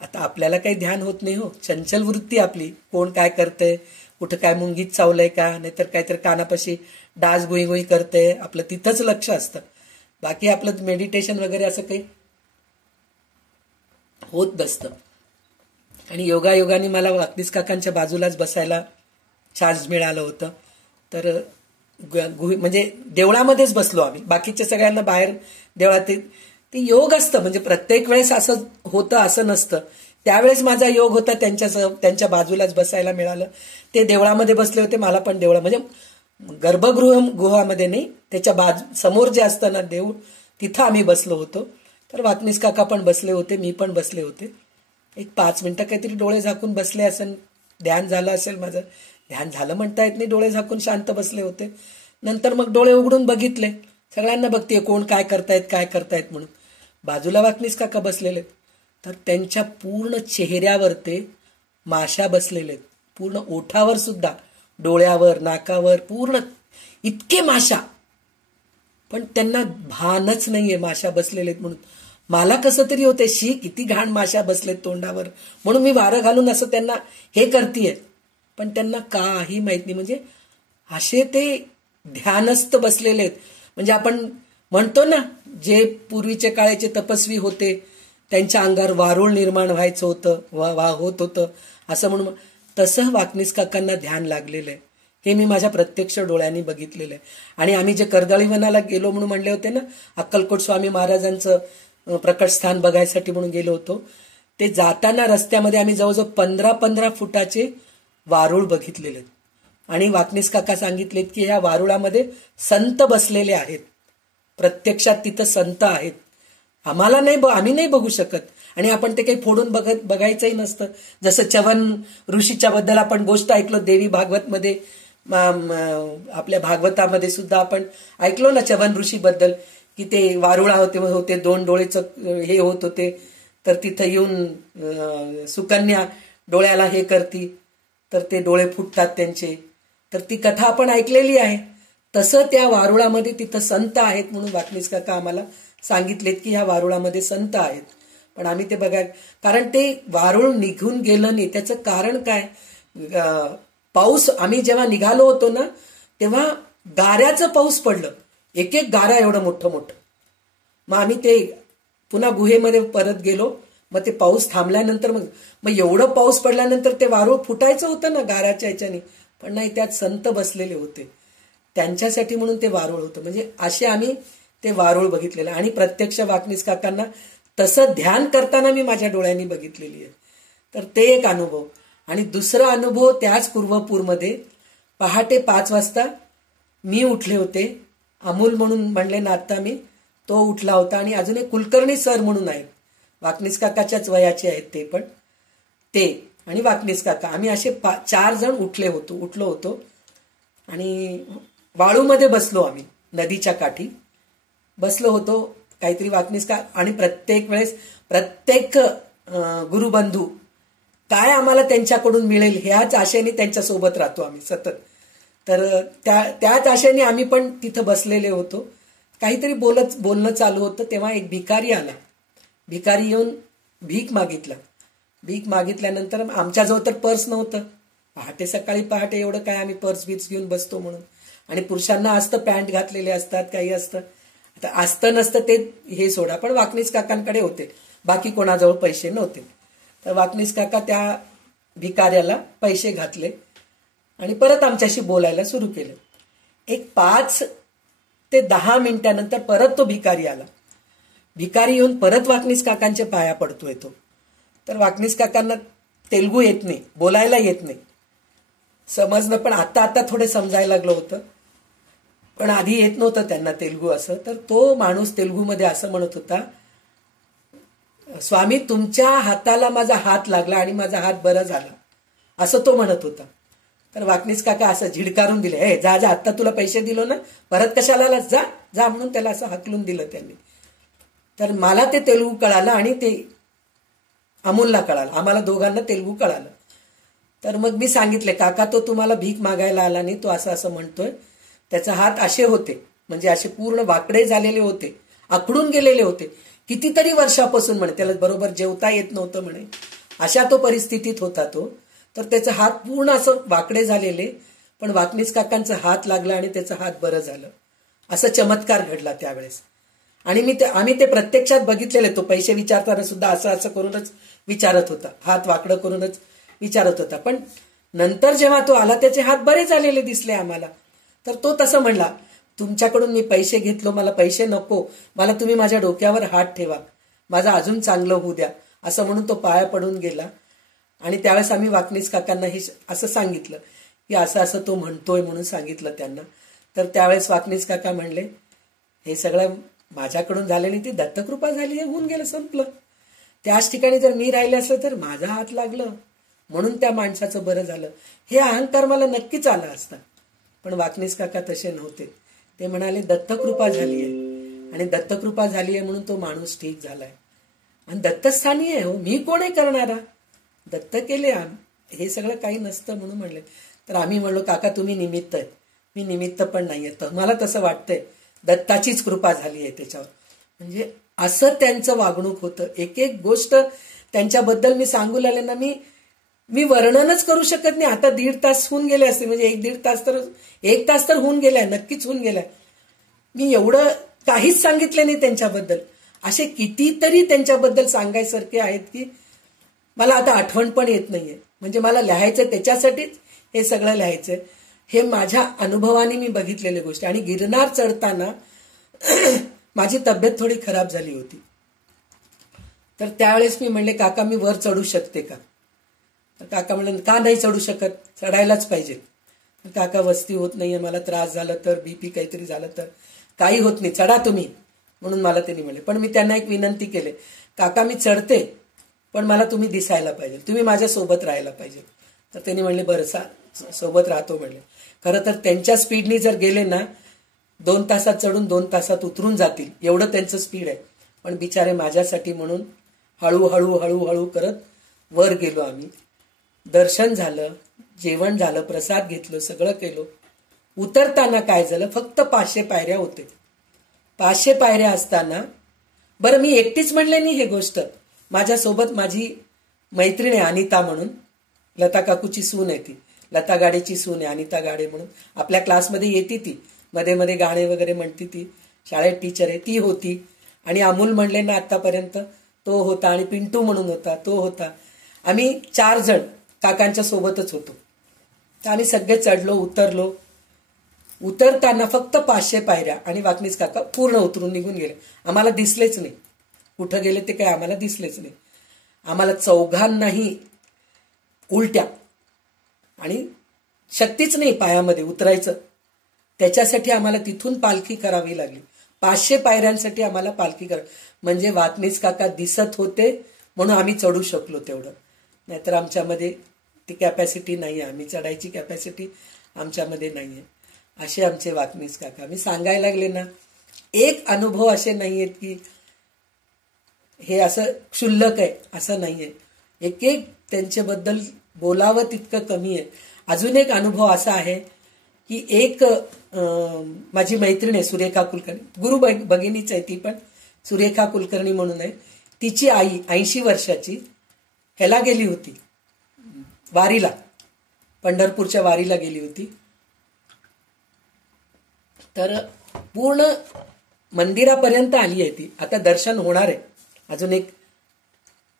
आता आपल्याला काही ध्यान होत नाही हो, चंचल वृत्ती आपली, कोण काय करतंय, कुठं काय मुंगीत चावलंय का, नाहीतर काहीतरी कानापाशी डास गुई गुई करते, आपलं तिथंच लक्ष असतं. बाकी आपलं मेडिटेशन वगैरे असं काही होत नसतं. आणि योगायोगाने मला वाकनीस काकांच्या बाजूलाच बसायला चान्स मिळालं होतं. तर म्हणजे देवळामध्येच बसलो आम्ही, बाकीच्या सगळ्यांना बाहेर देवळात. ते योग असतं, म्हणजे प्रत्येक वेळेस असं होतं असं नसतं. त्यावेळेस माझा योग होता त्यांच्या बाजूलाच बसायला मिळालं. ते देवळामध्ये बसले होते, मला पण देवळा म्हणजे गुहामध्ये नाही, त्याच्या समोर जे असतं ना देऊळ, तिथं आम्ही बसलो होतो. तर वाकनीस काका पण बसले होते, मी पण बसले होते. एक 5 मिनिटं काहीतरी डोळे झाकून बसले असेल, ध्यान झालं असेल माझं. ध्यान झालं म्हणता येत नाही, डोळे झाकून शांत बसले होते. नंतर मग डोळे उघडून बघितले, सगळ्यांना बघतेय कोण काय करतायत म्हणून. बाजूला वाकनीस काका बसलेले, तर त्यांच्या पूर्ण चेहऱ्यावर ते माशा बसलेले, पूर्ण ओठावर सुद्धा, डोळ्यावर, नाकावर पूर्ण इतके माशा. पण त्यांना भानच नाहीये माशा बसलेले म्हणून. मला कसं तरी होते, शी किती घाण माशा बसलेत तोंडावर, म्हणून मी वारं घालून असं त्यांना हे करतीये. पण त्यांना काही माहित नाही, म्हणजे असे ते ध्यानस्थ बसलेले आहेत. म्हणजे आपण म्हणतो ना, जे पूर्वीचे काळाचे तपस्वी होते त्यांच्या अंगावर वारुळ निर्माण व्हायचं होतं, होत होतं असं म्हणून, तसं वाकनीस काकांना ध्यान लागलेलं आहे. हे मी माझ्या प्रत्यक्ष डोळ्यांनी बघितलेलं आहे. आणि आम्ही जे कर्दळीवनाला गेलो म्हणून म्हणले होते ना, अक्कलकोट स्वामी महाराजांचं प्रकट स्थान बघायसाठी म्हणून गेलो होतो, ते जाताना रस्त्यामध्ये आम्ही जवळजवळ 15 फुटाचे वारुळ बघितलेले. आणि वाकनीस काका सांगितलेत की ह्या वारुळामध्ये संत बसलेले आहेत, प्रत्यक्षात तिथं संत आहेत. आम्ही नाही बघू शकत, आणि आपण ते काही फोडून बघायचंही नसतं. जसं च्यवन ऋषीच्या बद्दल आपण गोष्ट ऐकलो देवी भागवत मध्ये, आपल्या भागवतामध्ये सुद्धा आपण ऐकलो ना च्यवन ऋषी बद्दल, की ते वारुळा होते 2 डोळेचं हे होत होते. तर तिथं येऊन सुकन्या डोळ्याला हे करती, तर ते डोळे फुटतात त्यांचे. तर ती कथा आपण ऐकलेली आहे. तसं त्या वारुळामध्ये तिथं संत आहेत म्हणून वाकनीस काका आम्हाला सांगितलेत की ह्या वारुळामध्ये संत आहेत. पण आम्ही ते बघाय, कारण ते वारुळ निघून गेलं नाही. त्याचं कारण काय, पाऊस, आम्ही जेव्हा निघालो होतो ना तेव्हा गाऱ्याचं पाऊस पडलं, एक गारा एवढं मोठं. मग आम्ही ते पुन्हा गुहेमध्ये परत गेलो. मग ते पाऊस थांबल्यानंतर मग एवढं पाऊस पडल्यानंतर ते वारुळ फुटायचं होतं ना गाराच्या ह्याच्याने, पण नाही, त्यात संत बसलेले होते, त्यांच्यासाठी म्हणून ते वारुळ होतं. म्हणजे असे आम्ही ते वारुळ बघितलेलं. आणि प्रत्यक्ष वाकनीस काकांना तसं ध्यान करताना मी माझ्या डोळ्यांनी बघितलेली आहे. तर ते एक अनुभव. आणि दुसरा अनुभव त्याच पूर्वपूरमध्ये पहाटे 5 वाजता मी उठले होते. अमोल म्हणून म्हणले ना आता मी, तो उठला होता. आणि अजून एक कुलकर्णी सर म्हणून आहेत, वाकनीस काकाच्याच वयाचे आहेत ते पण, ते आणि वाकनीस काका, आम्ही असे 4 जण उठलो होतो. आणि वाळूमध्ये बसलो, आम्ही नदीच्या काठी बसलो होतो. काहीतरी वाकनीस का, आणि प्रत्येक वेळेस प्रत्येक गुरुबंधू काय आम्हाला त्यांच्याकडून मिळेल ह्याच आशेने त्यांच्यासोबत राहतो आम्ही सतत. तर त्याच आशेने आम्ही पण तिथं बसलेले होतो. काहीतरी बोलणं चालू होतं, तेव्हा एक भिकारी आला. भिकारी येऊन भीक मागितला. भीक मागितल्यानंतर आमच्याजवळ तर पर्स नव्हतं. सकाळी पहाटे एवढं काय आम्ही पर्स बीस घेऊन बसतो म्हणून. आणि पुरुषांना असतं, पॅन्ट घातलेले असतात, काही असतं. आता असतं नसतं ते हे सोडा, पण वाकनीस काकांकडे होते, बाकी कोणाजवळ पैसे नव्हते. तर वाकनीस काका त्या भिकाऱ्याला पैसे घातले आणि परत आमच्याशी बोलायला सुरू केलं. एक 5 ते 10 मिनिटानंतर परत तो भिकारी आला. भिकारी येऊन परत वाकनीस काकांच्या पाया पडतोय तो. तर वाकनीस काकांना तेलुगू येत नाही, बोलायला येत नाही, समजणं पण आता थोडे समजायला लागलं होतं, पण आधी येत नव्हतं त्यांना तेलुगू असं. तर तो माणूस तेलुगूमध्ये असं म्हणत होता, स्वामी तुमच्या हाताला माझा हात लागला आणि माझा हात बरा झाला, असं तो म्हणत होता. तर वाकनीस काका असं झिडकारून दिले, हे जा जा, आत्ता तुला पैसे दिलो ना, परत कशाला आलास, जा जा म्हणून त्याला असं हाकलून दिलं त्यांनी. तर मला ते तेलुगू कळालं आणि ते अमोलला कळालं, आम्हाला दोघांना तेलुगू कळालं. तर मग मी सांगितले, काका तो तुम्हाला भीक मागायला आला नाही, तो असं असं म्हणतोय, त्याचे हात असे होते, म्हणजे असे पूर्ण वाकडे झालेले होते, आखडून गेलेले होते, कितीतरी वर्षापासून म्हणे, त्याला बरोबर जेवता येत नव्हतं म्हणे, अशा तो परिस्थितीत होता तो. तर त्याचे हात पूर्ण असं वाकडे झालेले, पण वाकनीस काकांचा हात लागला आणि त्याचा हात बरं झालं, असं चमत्कार घडला त्यावेळेस. आणि आम्ही ते प्रत्यक्षात बघितलेले. तो पैसे विचारताना सुद्धा असं असं करूनच विचारत होता, हात वाकडं करूनच विचारत होता. पण नंतर जेव्हा तो आला त्याचे हात बरे झालेले दिसले आम्हाला. तर तो तसं म्हणला, तुमच्याकडून मी पैसे घेतलो, मला पैसे नको, मला तुम्ही माझ्या डोक्यावर हात ठेवा, माझं अजून चांगलं होऊ द्या, असं म्हणून तो पाया पडून गेला. आणि त्यावेळेस आम्ही वाकनीस काकांना हे असं सांगितलं की असं असं तो म्हणतोय म्हणून सांगितलं त्यांना. तर त्यावेळेस वाकनीस काका म्हणले, हे सगळं माझ्याकडून झालं नाही, ती दत्तकृपा झाली, हे होऊन गेलं, संपलं. त्याच ठिकाणी जर मी राहिले असलं तर माझा हात लागलं म्हणून त्या माणसाचं बरं झालं, हे अहंकार मला नक्कीच आला असता. पण वाकनीस काका तसे नव्हते. ते म्हणाले दत्तकृपा झाली आहे आणि दत्तकृपा झाली आहे म्हणून तो माणूस ठीक झालाय आणि दत्तस्थानी आहे, हो मी कोण आहे करणारा, दत्त केले, हे सगळं काही नसतं म्हणून म्हणले. तर आम्ही म्हणलो, काका तुम्ही निमित्त आहे, मी निमित्त पण नाहीये, तर मला तसं वाटतंय दत्ताचीच कृपा झाली आहे त्याच्यावर. म्हणजे असं त्यांचं वागणूक होतं. एक एक गोष्ट त्यांच्याबद्दल मी सांगू लागले ना, मी वर्णनच करू शकत नाही. आता 1.5 तास होऊन गेले असते, म्हणजे 1 तास तर होऊन गेलाय, नक्कीच होऊन गेलाय. मी एवढं काहीच सांगितलं नाही त्यांच्याबद्दल. असे कितीतरी त्यांच्याबद्दल सांगायसारखे आहेत की मला आता आठवण पण येत नाहीये. म्हणजे मला लिहायचं त्याच्यासाठीच हे सगळं लिहायचंय. हे माझ्या अनुभवाने मी बघितलेली गोष्ट. आणि गिरनार चढताना माझी तब्येत थोडी खराब झाली होती. तर त्यावेळेस मी म्हणले, काका मी वर चढू शकते का? तर काका म्हणले, का नाही चढू शकत, चढायलाच पाहिजे. काका वस्ती होत नाहीये, मला त्रास झाला तर, बीपी काहीतरी झालं तर, काही होत नाही, चढा तुम्ही म्हणून मला त्यांनी म्हणले. पण मी त्यांना एक विनंती केली, काका मी चढते पण मला तुम्ही दिसायला पाहिजे, तुम्ही माझ्या सोबत राहायला पाहिजे. तर त्यांनी म्हणले बरं सोबत राहतो म्हणले. खरं तर त्यांच्या स्पीडनी जर गेले ना 2 तासात चढून 2 तासात उतरून जातील, एवढं त्यांचं स्पीड आहे. पण बिचारे माझ्यासाठी म्हणून हळूहळू हळूहळू करत वर गेलो आम्ही. दर्शन झालं, जेवण झालं, प्रसाद घेतलं, सगळं केलं. उतरताना काय झालं, फक्त 500 पायऱ्या होते. 500 पायऱ्या असताना, बरं मी एकटीच म्हणले नाही हे गोष्ट, माझ्यासोबत माझी मैत्रीण आहे अनिता म्हणून, लता काकूची सून आहे ती, लता गाडेची सून आहे अनिता गाडे म्हणून, आपल्या क्लासमध्ये येते ती, मध्ये मध्ये गाणे वगैरे म्हणते ती, शाळेत टीचर आहे ती होती. आणि अमोल म्हणले ना आतापर्यंत तो होता, आणि पिंटू म्हणून होता तो होता. आम्ही 4 जण काकांच्या सोबतच होतो. तर आम्ही सगळे चढलो, उतरलो. उतरताना फक्त 500 पायऱ्या आणि वाकनीस काका पूर्ण उतरून निघून गेले. आम्हाला दिसलेच नाही, कुठं गेले ते काय आम्हाला दिसलेच नाही. आम्हाला चौघांनाही उलट्या आणि शक्तीच नाही पायामध्ये उतरायचं. त्याच्यासाठी आम्हाला तिथून पालखी करावी लागली. 500 पायऱ्यांसाठी आम्हाला पालखी करावी. म्हणजे वाकनीस काका दिसत होते म्हणून आम्ही चढू शकलो तेवढं, नाहीतर आमच्यामध्ये ती कॅपॅसिटी नाही आहे, आम्ही चढायची कॅपॅसिटी आमच्यामध्ये नाही आहे. असे आमचे वाकनीस काका. मी सांगायला लागले ना, एक अनुभव असे नाही आहेत की हे असं क्षुल्लक आहे असं नाहीये. एक एक त्यांच्याबद्दल बोलावं तितकं कमी आहे. अजून एक अनुभव असा आहे की एक माझी मैत्रीण आहे सुरेखा कुलकर्णी, गुरु भगिनीच आहे ती, पण सुरेखा कुलकर्णी म्हणून आहे. तिची आई 80 वर्षाची ह्याला गेली होती वारीला, पंढरपूरच्या वारीला गेली होती. तर पूर्ण मंदिरापर्यंत आली आहे ती. आता दर्शन होणार आहे, अजून एक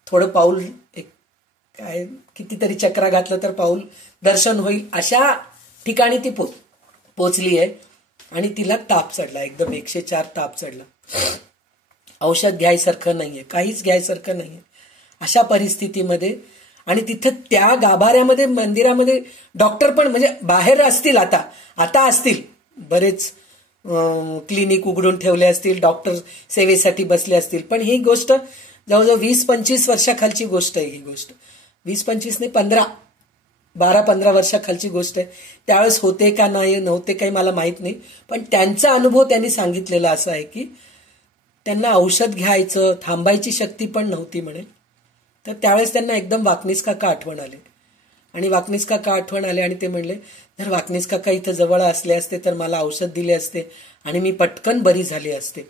थोडं पाऊल, एक काय कितीतरी चक्रा घातलं तर पाऊल दर्शन होईल अशा ठिकाणी ती पोचली आहे. आणि तिला ताप चढला, एकदम 104 ताप चढला. औषध घ्यायसारखं नाहीये, काहीच घ्यायसारखं नाहीये अशा परिस्थितीमध्ये. आणि तिथे त्या गाभाऱ्यामध्ये मंदिरामध्ये डॉक्टर पण म्हणजे बाहेर असतील, आता असतील बरेच क्लिनिक उघडून ठेवले असतील, डॉक्टर सेवेसाठी बसले असतील. पण ही गोष्ट जवळजवळ 20-25 वर्षाखालची गोष्ट आहे. ही गोष्ट 20-25 नाही, 12-15 वर्षाखालची गोष्ट आहे. त्यावेळेस होते का नाही नव्हते काही मला माहित नाही, पण त्यांचा अनुभव त्यांनी सांगितलेला असा आहे की त्यांना औषध घ्यायचं थांबायची शक्ती पण नव्हती म्हणे. तर त्यावेळेस त्यांना एकदम वाकनीस काका आठवण आले. आणि वाकनीस काका आठवण आले आणि ते म्हणले, जर वाकनीस काका इथं जवळ असले असते तर मला औषध दिले असते आणि मी पटकन बरी झाली असते,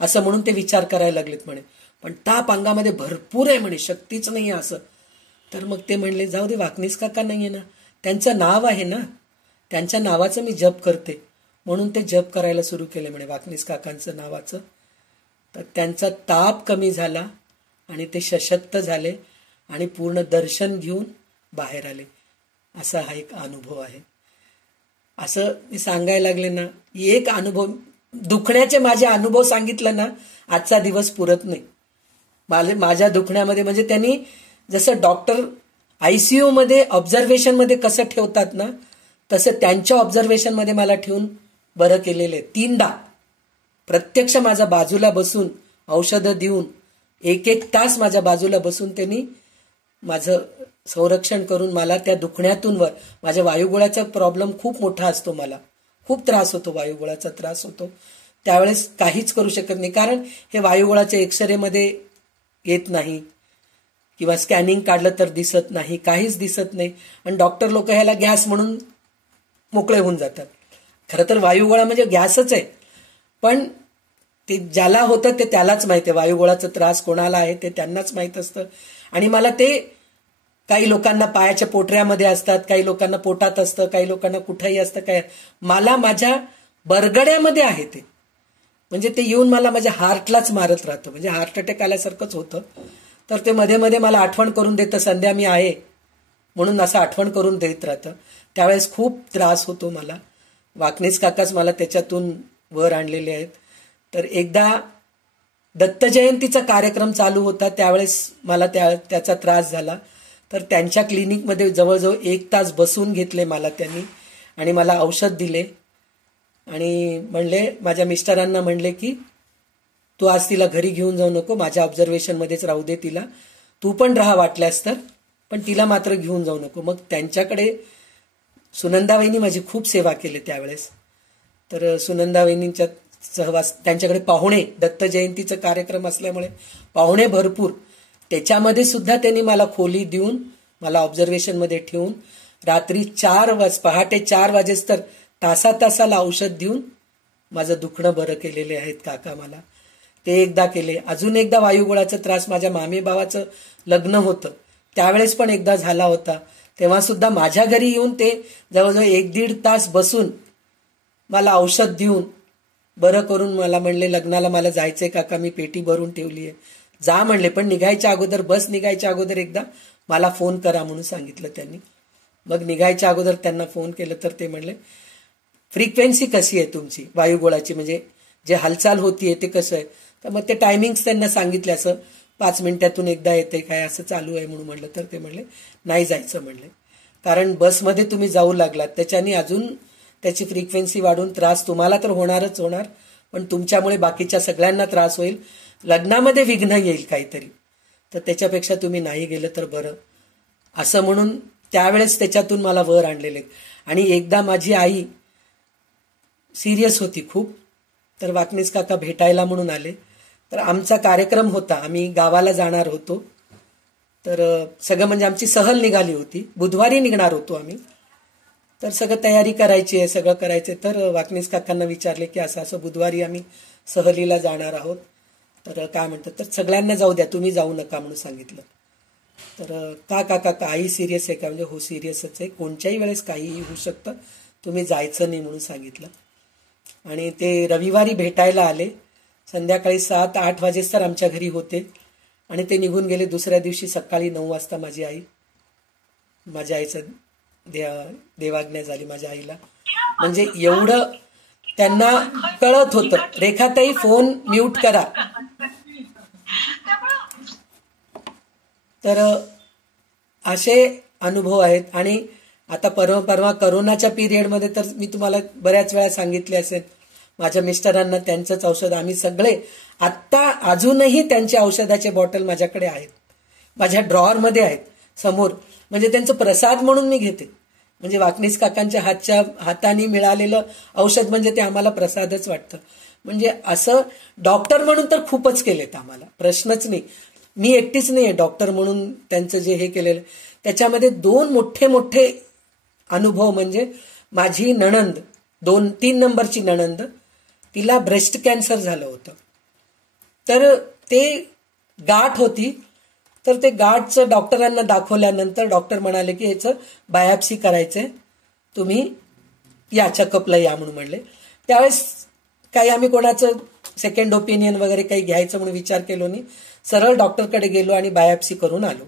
असं म्हणून ते विचार करायला लागलेत म्हणे. पण ताप अंगामध्ये भरपूर आहे म्हणे, शक्तीच नाही असं. तर मग ते म्हणले, जाऊ दे, वाकनीस काका नाहीये ना, त्यांचं नाव आहे ना, त्यांच्या नावाचं मी जप करते, म्हणून ते जप करायला सुरू केले म्हणे वाकनीस काकांचं नावाचं. तर त्यांचा ताप कमी झाला आणि ते सशक्त झाले आणि पूर्ण दर्शन घेऊन बाहेर आले. असा हा एक अनुभव आहे. असं मी सांगायला लागले ना, एक अनुभव, दुखण्याचे माझे अनुभव सांगितलं ना, आजचा दिवस पुरत नाही. माझ्या दुखण्यामध्ये म्हणजे त्यांनी जसं डॉक्टर ICU मध्ये ऑब्झर्वेशन मध्ये कसं ठेवतात ना, तसं त्यांच्या ऑब्झर्वेशन मध्ये मला ठेवून बरं केलेले. 3दा प्रत्यक्ष माझ्या बाजूला बसून औषधं देऊन 1-1 तास माझ्या बाजूला बसून त्यांनी माझं संरक्षण करून मला त्या दुखण्यातून माझ्या वायुगोळ्याचा प्रॉब्लेम खूप मोठा असतो, मला खूप त्रास होतो, वायुगोळ्याचा त्रास होतो. त्यावेळेस काहीच करू शकत नाही, कारण हे वायुगोळाच्या एक्सरे मध्ये येत नाही किंवा स्कॅनिंग काढलं तर दिसत नाही, काहीच दिसत नाही. आणि डॉक्टर लोक ह्याला गॅस म्हणून मोकळे होऊन जातात. खरं तर वायुगोळा म्हणजे गॅसच आहे, पण ते ज्याला होतं ते त्यालाच माहिती आहे. वायुगोळाचा त्रास कोणाला आहे ते त्यांनाच माहीत असतं. आणि मला ते काही लोकांना पायाच्या पोटऱ्यामध्ये असतात, काही लोकांना पोटात असतं, काही लोकांना कुठेही असतं. काय मला माझ्या बरगड्यामध्ये आहे ते, म्हणजे ते येऊन मला माझ्या हार्टलाच मारत राहतं, म्हणजे हार्ट अटॅक आल्यासारखंच होतं. तर ते मध्ये मध्ये मला आठवण करून देतं, संध्या मी आहे म्हणून असं आठवण करून देत राहतं. त्यावेळेस खूप त्रास होतो मला. वाकनीस काकाच मला त्याच्यातून वर आणलेले आहेत. तर एकदा दत्त जयंतीचा कार्यक्रम चालू होता, त्यावेळेस मला त्याचा त्रास झाला. तर त्यांच्या क्लिनिकमध्ये जवळजवळ 1 तास बसून घेतले मला त्यांनी आणि मला औषध दिले. आणि म्हणले, माझ्या मिस्टरांना म्हणले की तू आज तिला घरी घेऊन जाऊ नको, माझ्या ऑब्झर्वेशनमध्येच राहू दे तिला, तू पण राहा वाटल्यास तर, पण तिला मात्र घेऊन जाऊ नको. मग त्यांच्याकडे सुनंदावहिनी माझी खूप सेवा केली त्यावेळेस. तर सुनंदावहिनींच्या सहवास, त्यांच्याकडे पाहुणे, दत्त जयंतीचा कार्यक्रम असल्यामुळे पाहुणे भरपूर, त्याच्यामध्ये सुद्धा त्यांनी मला खोली देऊन मला ऑब्झर्वेशनमध्ये ठेवून रात्री पहाटे 4 वाजेस तर तासाला औषध देऊन माझं दुखणं बरं केलेले आहेत काका मला. ते एकदा केले. अजून एकदा वायुगोळाचा त्रास, माझ्या मामे भावाचं लग्न होतं त्यावेळेस पण एकदा झाला होता. तेव्हा सुद्धा माझ्या घरी येऊन ते जवळजवळ 1-1.5 तास बसून मला औषध देऊन बरं करून मला म्हणले, लग्नाला मला जायचंय काका, मी पेटी भरून ठेवली आहे, जा म्हणले, पण निघायच्या अगोदर, बस निघायच्या अगोदर एकदा मला फोन करा म्हणून सांगितलं त्यांनी. मग निघायच्या अगोदर त्यांना फोन केलं तर ते म्हणले, फ्रिक्वेन्सी कशी आहे तुमची वायुगोळाची, म्हणजे जे हालचाल होतीये ते कसं आहे. तर मग ते टायमिंग्स त्यांना सांगितले, असं 5 मिनिटातून एकदा येते काय असं चालू आहे म्हणून म्हणलं. तर ते म्हणले नाही जायचं म्हणले, कारण बसमध्ये तुम्ही जाऊ लागलात त्याच्याने अजून त्याची फ्रिक्वेन्सी वाढून त्रास तुम्हाला तर होणारच होणार, पण तुमच्यामुळे बाकीच्या सगळ्यांना त्रास होईल, लग्नामध्ये विघ्न येईल काहीतरी, तर त्याच्यापेक्षा तुम्ही नाही गेलं तर बरं, असं म्हणून त्यावेळेस त्याच्यातून मला वर आणलेले. आणि एकदा माझी आई सिरियस होती खूप, तर वाकनीस काका भेटायला म्हणून आले. तर आमचा कार्यक्रम होता, आम्ही गावाला जाणार होतो. तर सगळं म्हणजे आमची सहल निघाली होती, बुधवारी निघणार होतो आम्ही. तर सगळं तयारी करायची आहे, सगळं करायचं. तर वाकनीस काकांना विचारले की असं असं बुधवारी आम्ही सहलीला जाणार आहोत, तर काय म्हणतात. तर सगळ्यांना जाऊ द्या, तुम्ही जाऊ नका म्हणून सांगितलं. तर का काका काही सिरियस आहे का, म्हणजे हो सिरियसच आहे, कोणत्याही वेळेस काहीही होऊ शकतं, तुम्ही जायचं नाही म्हणून सांगितलं. आणि ते रविवारी भेटायला आले, संध्याकाळी 7-8 वाजेस तर आमच्या घरी होते आणि ते निघून गेले. दुसऱ्या दिवशी सकाळी 9 वाजता माझ्या आईचं देवाज्ञा झाली माझ्या आईला. म्हणजे एवढं त्यांना कळत होतं. रेखाताई फोन म्यूट करा. तर असे अनुभव आहेत. आणि आता परवा करोनाच्या पिरियडमध्ये तर मी तुम्हाला बऱ्याच वेळा सांगितले असेल, माझ्या मिस्टरांना त्यांचंच औषध, आम्ही सगळे आत्ता अजूनही त्यांच्या औषधाचे बॉटल माझ्याकडे आहेत, माझ्या ड्रॉअरमध्ये आहेत समोर. म्हणजे त्यांचं प्रसाद म्हणून मी घेते. म्हणजे वाकनीस काकांच्या हाताने मिळालेलं औषध म्हणजे ते आम्हाला प्रसादच वाटतं. म्हणजे असं डॉक्टर म्हणून तर खूपच केलेत आम्हाला, प्रश्नच नाही. मी एकटीच नाही आहे डॉक्टर म्हणून त्यांचं जे हे केलेलं. त्याच्यामध्ये 2 मोठे अनुभव म्हणजे माझी नणंद, 3 नंबरची नणंद, तिला ब्रेस्ट कॅन्सर झालं होतं. तर ते गाठ होती. तर ते गाठचं डॉक्टरांना दाखवल्यानंतर डॉक्टर म्हणाले की ह्याचं बायोप्सी करायचंय, तुम्ही या चेकअपला या म्हणून म्हणले. त्यावेळेस काही आम्ही कोणाचं सेकंड ओपिनियन वगैरे काही घ्यायचं म्हणून विचार केलो नाही, सरळ डॉक्टरकडे गेलो आणि बायोप्सी करून आलो.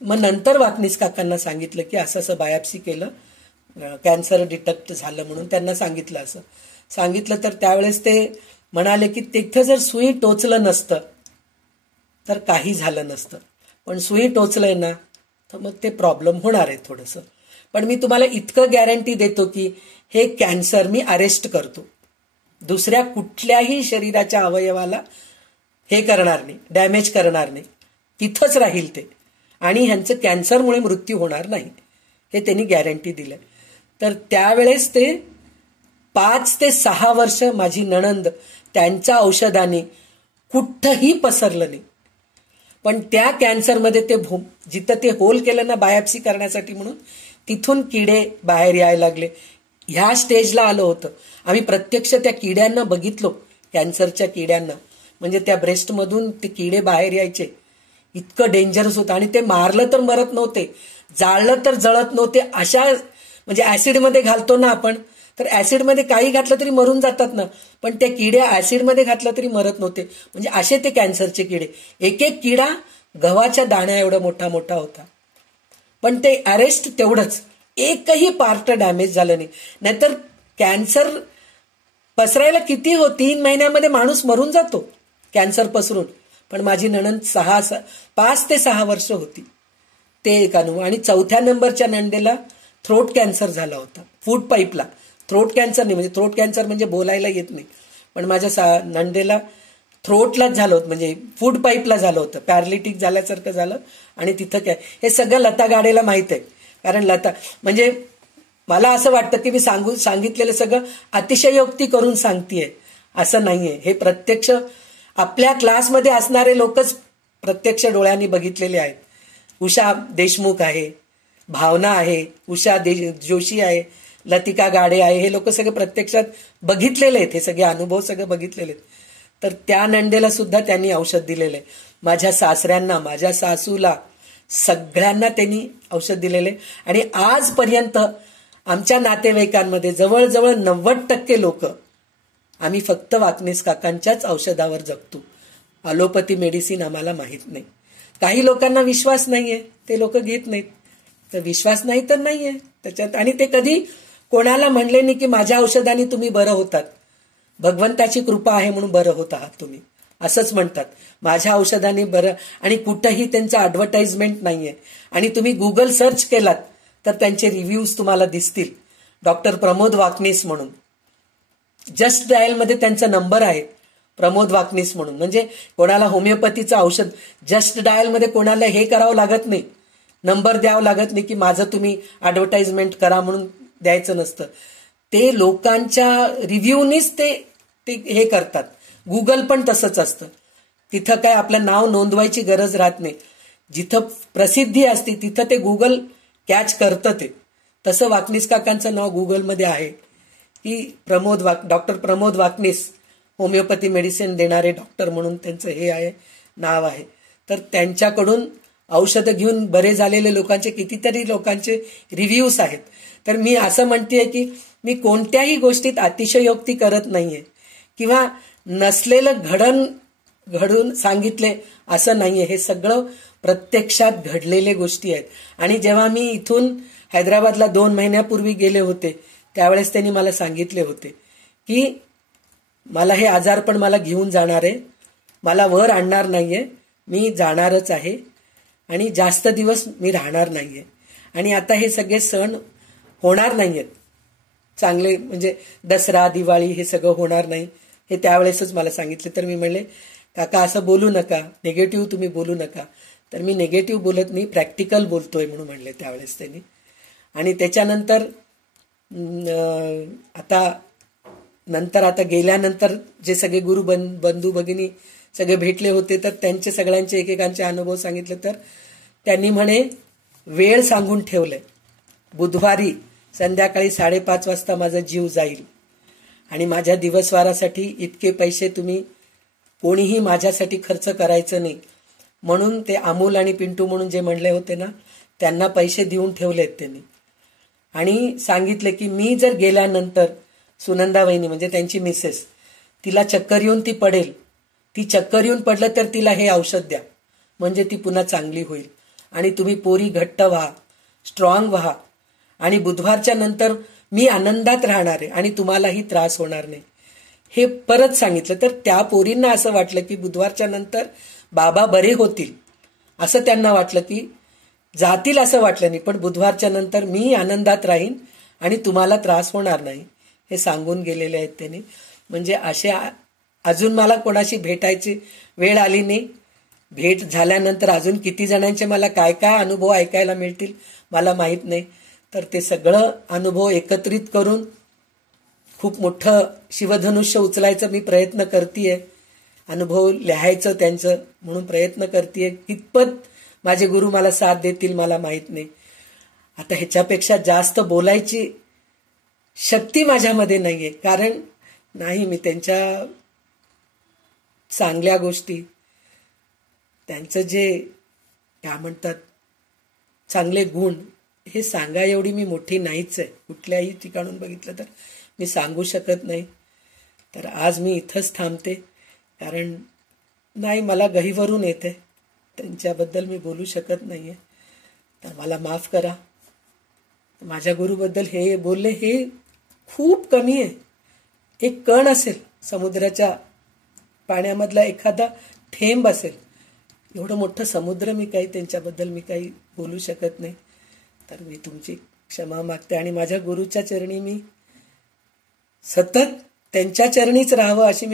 मग नंतर वाकनीस काकांना सांगितलं की असं असं बायोप्सी केलं, कॅन्सर डिटेक्ट झालं म्हणून त्यांना सांगितलं. असं सांगितलं तर त्यावेळेस ते म्हणाले की तिथं जर सुई टोचलं नसतं तर काही झालं नसतं, पण सुई टोचलंय ना तर मग ते प्रॉब्लेम होणार आहे थोडंसं. पण मी तुम्हाला इतकं गॅरंटी देतो की हे कॅन्सर मी अरेस्ट करतो, दुसऱ्या कुठल्याही शरीराच्या अवयवाला हे करणार नाही, डॅमेज करणार नाही, तिथंच राहील ते. आणि ह्यांचं कॅन्सरमुळे मृत्यू होणार नाही, हे त्यांनी गॅरंटी दिलं. तर त्यावेळेस ते 5 ते 6 वर्ष माझी नणंद त्यांच्या औषधाने कुठंही पसरलं नाही. पण त्या कॅन्सरमध्ये ते जिथं ते होल केलं ना बायोप्सी करण्यासाठी म्हणून, तिथून किडे बाहेर यायला लागले. ह्या स्टेजला आलं होतं. आम्ही प्रत्यक्ष त्या किड्यांना बघितलो, कॅन्सरच्या किड्यांना. म्हणजे त्या ब्रेस्टमधून ते किडे बाहेर यायचे, इतकं डेंजरस होतं. आणि ते मारलं तर मरत नव्हते, जाळलं तर जळत नव्हते. अशा म्हणजे ऍसिडमध्ये घालतो ना आपण, तर ऍसिडमध्ये काही घातलं तरी मरून जातात ना, पण त्या किड्या ऍसिडमध्ये घातलं तरी मरत नव्हते. म्हणजे असे ते कॅन्सरचे किडे, एक किडा गव्हाच्या दाण्या एवढा मोठा होता. पण ते अरेस्ट तेवढंच, एकही पार्ट डॅमेज झालं नाही. नाहीतर कॅन्सर पसरायला किती 3 महिन्यामध्ये माणूस मरून जातो कॅन्सर पसरून. पण माझी नणंद 5 ते 6 वर्ष होती, ते एक अनुभव. आणि 4थ्या नंबरच्या नंदेला थ्रोट कॅन्सर झाला होता, फूड पाईपला. थ्रोट कॅन्सर नाही, म्हणजे थ्रोट कॅन्सर म्हणजे बोलायला येत नाही, पण माझ्या नंदेला थ्रोटलाच झालं होतं, म्हणजे फूड पाईपला झालं होतं, पॅरालिटिक झाल्यासारखं झालं. आणि तिथं हे सगळं लता गाडेला माहित आहे, कारण लता म्हणजे मला असं वाटतं की मी सांगितलेलं सगळं अतिशयोक्ती करून सांगतेय असं नाहीये. हे प्रत्यक्ष आपल्या क्लासमध्ये असणारे लोकच प्रत्यक्ष डोळ्यांनी बघितलेले आहेत. उषा देशमुख आहे, भावना आहे, उषा जोशी आहे, लतिका गाडे आहे, हे लोक सगळे प्रत्यक्षात बघितलेले आहेत, हे सगळे अनुभव सगळे बघितलेले आहेत. तर त्या नंदेला सुद्धा त्यांनी औषध दिलेलं आहे. माझ्या सासऱ्यांना, माझ्या सासूला, सगळ्यांना त्यांनी औषध दिलेले. आणि आजपर्यंत आमच्या नातेवाईकांमध्ये जवळजवळ 90% लोक आम्ही फक्त वाकनीस काकांच्याच औषधावर जगतो. अलोपॅथी मेडिसिन आम्हाला माहीत नाही. काही लोकांना विश्वास नाहीये, ते लोक घेत नाहीत. तर विश्वास नाही तर नाहीये त्याच्यात. आणि ते कधी कोणाला म्हणले नाही की माझ्या औषधाने तुम्ही बरं होतात, भगवंताची कृपा आहे म्हणून बरं होत आहात तुम्ही, असंच म्हणतात. माझ्या औषधाने बरं. आणि कुठंही त्यांचं ऍडव्हर्टाइजमेंट नाहीये. आणि तुम्ही गुगल सर्च केलात तर त्यांचे रिव्ह्यूज तुम्हाला दिसतील. डॉक्टर प्रमोद वाकनीस म्हणून, जस्ट डायलमध्ये त्यांचा नंबर आहे, प्रमोद वाकनीस म्हणून. म्हणजे कोणाला होमिओपॅथीचं औषध जस्ट डायलमध्ये कोणाला हे करावं लागत नाही, नंबर द्यावं लागत नाही की माझं तुम्ही ऍडव्हर्टाइजमेंट करा म्हणून द्यायचं नसतं. ते लोकांच्या रिव्ह्यूनीच ते हे करतात. गुगल पण तसंच असतं, तिथं काय आपलं नाव नोंदवायची गरज राहत नाही. जिथं प्रसिद्धी असते तिथं ते गुगल कॅच करतं. ते तसं वाकनीस काकांचं नाव गुगलमध्ये आहे की doctor Pramod Waknis, homeopathy medicine देणारे डॉक्टर म्हणून त्यांचं हे आहे, नाव आहे. तर त्यांच्याकडून औषधं घेऊन बरे झालेले लोकांचे कितीतरी लोकांचे रिव्ह्यूज आहेत. तर मी असं म्हणतेय की मी कोणत्याही गोष्टीत अतिशयोक्ती करत नाहीये किंवा नसलेलं घडून सांगितले असं नाहीये. हे सगळं प्रत्यक्षात घडलेले गोष्टी आहेत. आणि जेव्हा मी इथून हैदराबादला 2 महिन्यापूर्वी गेले होते त्यावेळेस त्यांनी मला सांगितले होते की मला हे आजारपण मला घेऊन जाणार आहे, मला वर आणणार नाहीये, मी जाणारच आहे आणि जास्त दिवस मी राहणार नाहीये. आणि आता हे सगळे सण होणार नाहीयेत चांगले, म्हणजे दसरा दिवाळी हे सगळं होणार नाही हे त्यावेळेसच मला सांगितले. तर मी म्हणले काका असं बोलू नका, निगेटिव्ह तुम्ही बोलू नका. तर मी निगेटिव्ह बोलत नाही, प्रॅक्टिकल बोलतोय म्हणून म्हणले त्यावेळेस त्यांनी. आणि त्याच्यानंतर आता गेल्यानंतर जे सगळे गुरु बंधू भगिनी सगळे भेटले होते तर त्यांचे सगळ्यांचे एकेकांचे अनुभव सांगितले. तर त्यांनी म्हणे वेळ सांगून ठेवलंय, बुधवारी संध्याकाळी 5:30 वाजता माझा जीव जाईल आणि माझ्या दिवसवारासाठी इतके पैसे तुम्ही कोणीही माझ्यासाठी खर्च करायचं नाही म्हणून ते अमोल आणि पिंटू म्हणून जे म्हणले होते ना त्यांना पैसे देऊन ठेवलेत त्यांनी. आणि सांगितले की मी जर गेल्यानंतर सुनंदा वहिनी म्हणजे त्यांची मिसेस, तिला चक्कर येऊन ती पडेल, ती चक्कर येऊन पडलं तर तिला हे औषध द्या म्हणजे ती पुन्हा चांगली होईल. आणि तुम्ही पोरी घट्ट व्हा, स्ट्रॉंग व्हा आणि बुधवारच्या नंतर मी आनंदात राहणार आहे आणि तुम्हालाही त्रास होणार नाही हे परत सांगितलं. तर त्या पोरींना असं वाटलं की बुधवारच्या नंतर बाबा बरे होतील असं त्यांना वाटलं, की जातील असं वाटलं नाही, पण बुधवारच्या नंतर मी आनंदात राहीन आणि तुम्हाला त्रास होणार नाही हे सांगून गेलेले आहेत त्यांनी. म्हणजे असे अजून मला कोणाशी भेटायची वेळ आली नाही. भेट झाल्यानंतर अजून किती जणांचे मला काय काय अनुभव ऐकायला मिळतील मला माहित नाही. तर ते सगळं अनुभव एकत्रित करून खूप मोठं शिवधनुष्य उचलायचं मी प्रयत्न करतेय, अनुभव लिहायचं त्यांचं म्हणून प्रयत्न करतेय. कितपत माझे गुरु मला साथ देतील मला माहित नाही. आता ह्याच्यापेक्षा जास्त बोलायची शक्ती माझ्यामध्ये नाहीये, कारण नाही मी त्यांच्या चांगल्या गोष्टी, त्यांचं जे काय म्हणतात चांगले गुण हे सांगा एवढी मी मोठी नाहीच आहे. कुठल्याही ठिकाणून बघितलं तर मी सांगू शकत नाही. तर आज मी इथंच थांबते, कारण नाही मला गहिवरून येते, त्यांच्याबद्दल मी बोलू शकत नाहीये. तर मला माफ करा. माझ्या गुरुबद्दल हे बोलले हे खूप कमी आहे. एक कण असेल समुद्राच्या पाण्यामधला एखादा थेंब असेल, एवढं मोठं समुद्र मी काही त्यांच्याबद्दल मी काही बोलू शकत नाही. तर मी तुमची क्षमा मागते आणि माझ्या गुरुच्या चरणी मी सतत त्यांच्या चरणीच राहावं अशी मी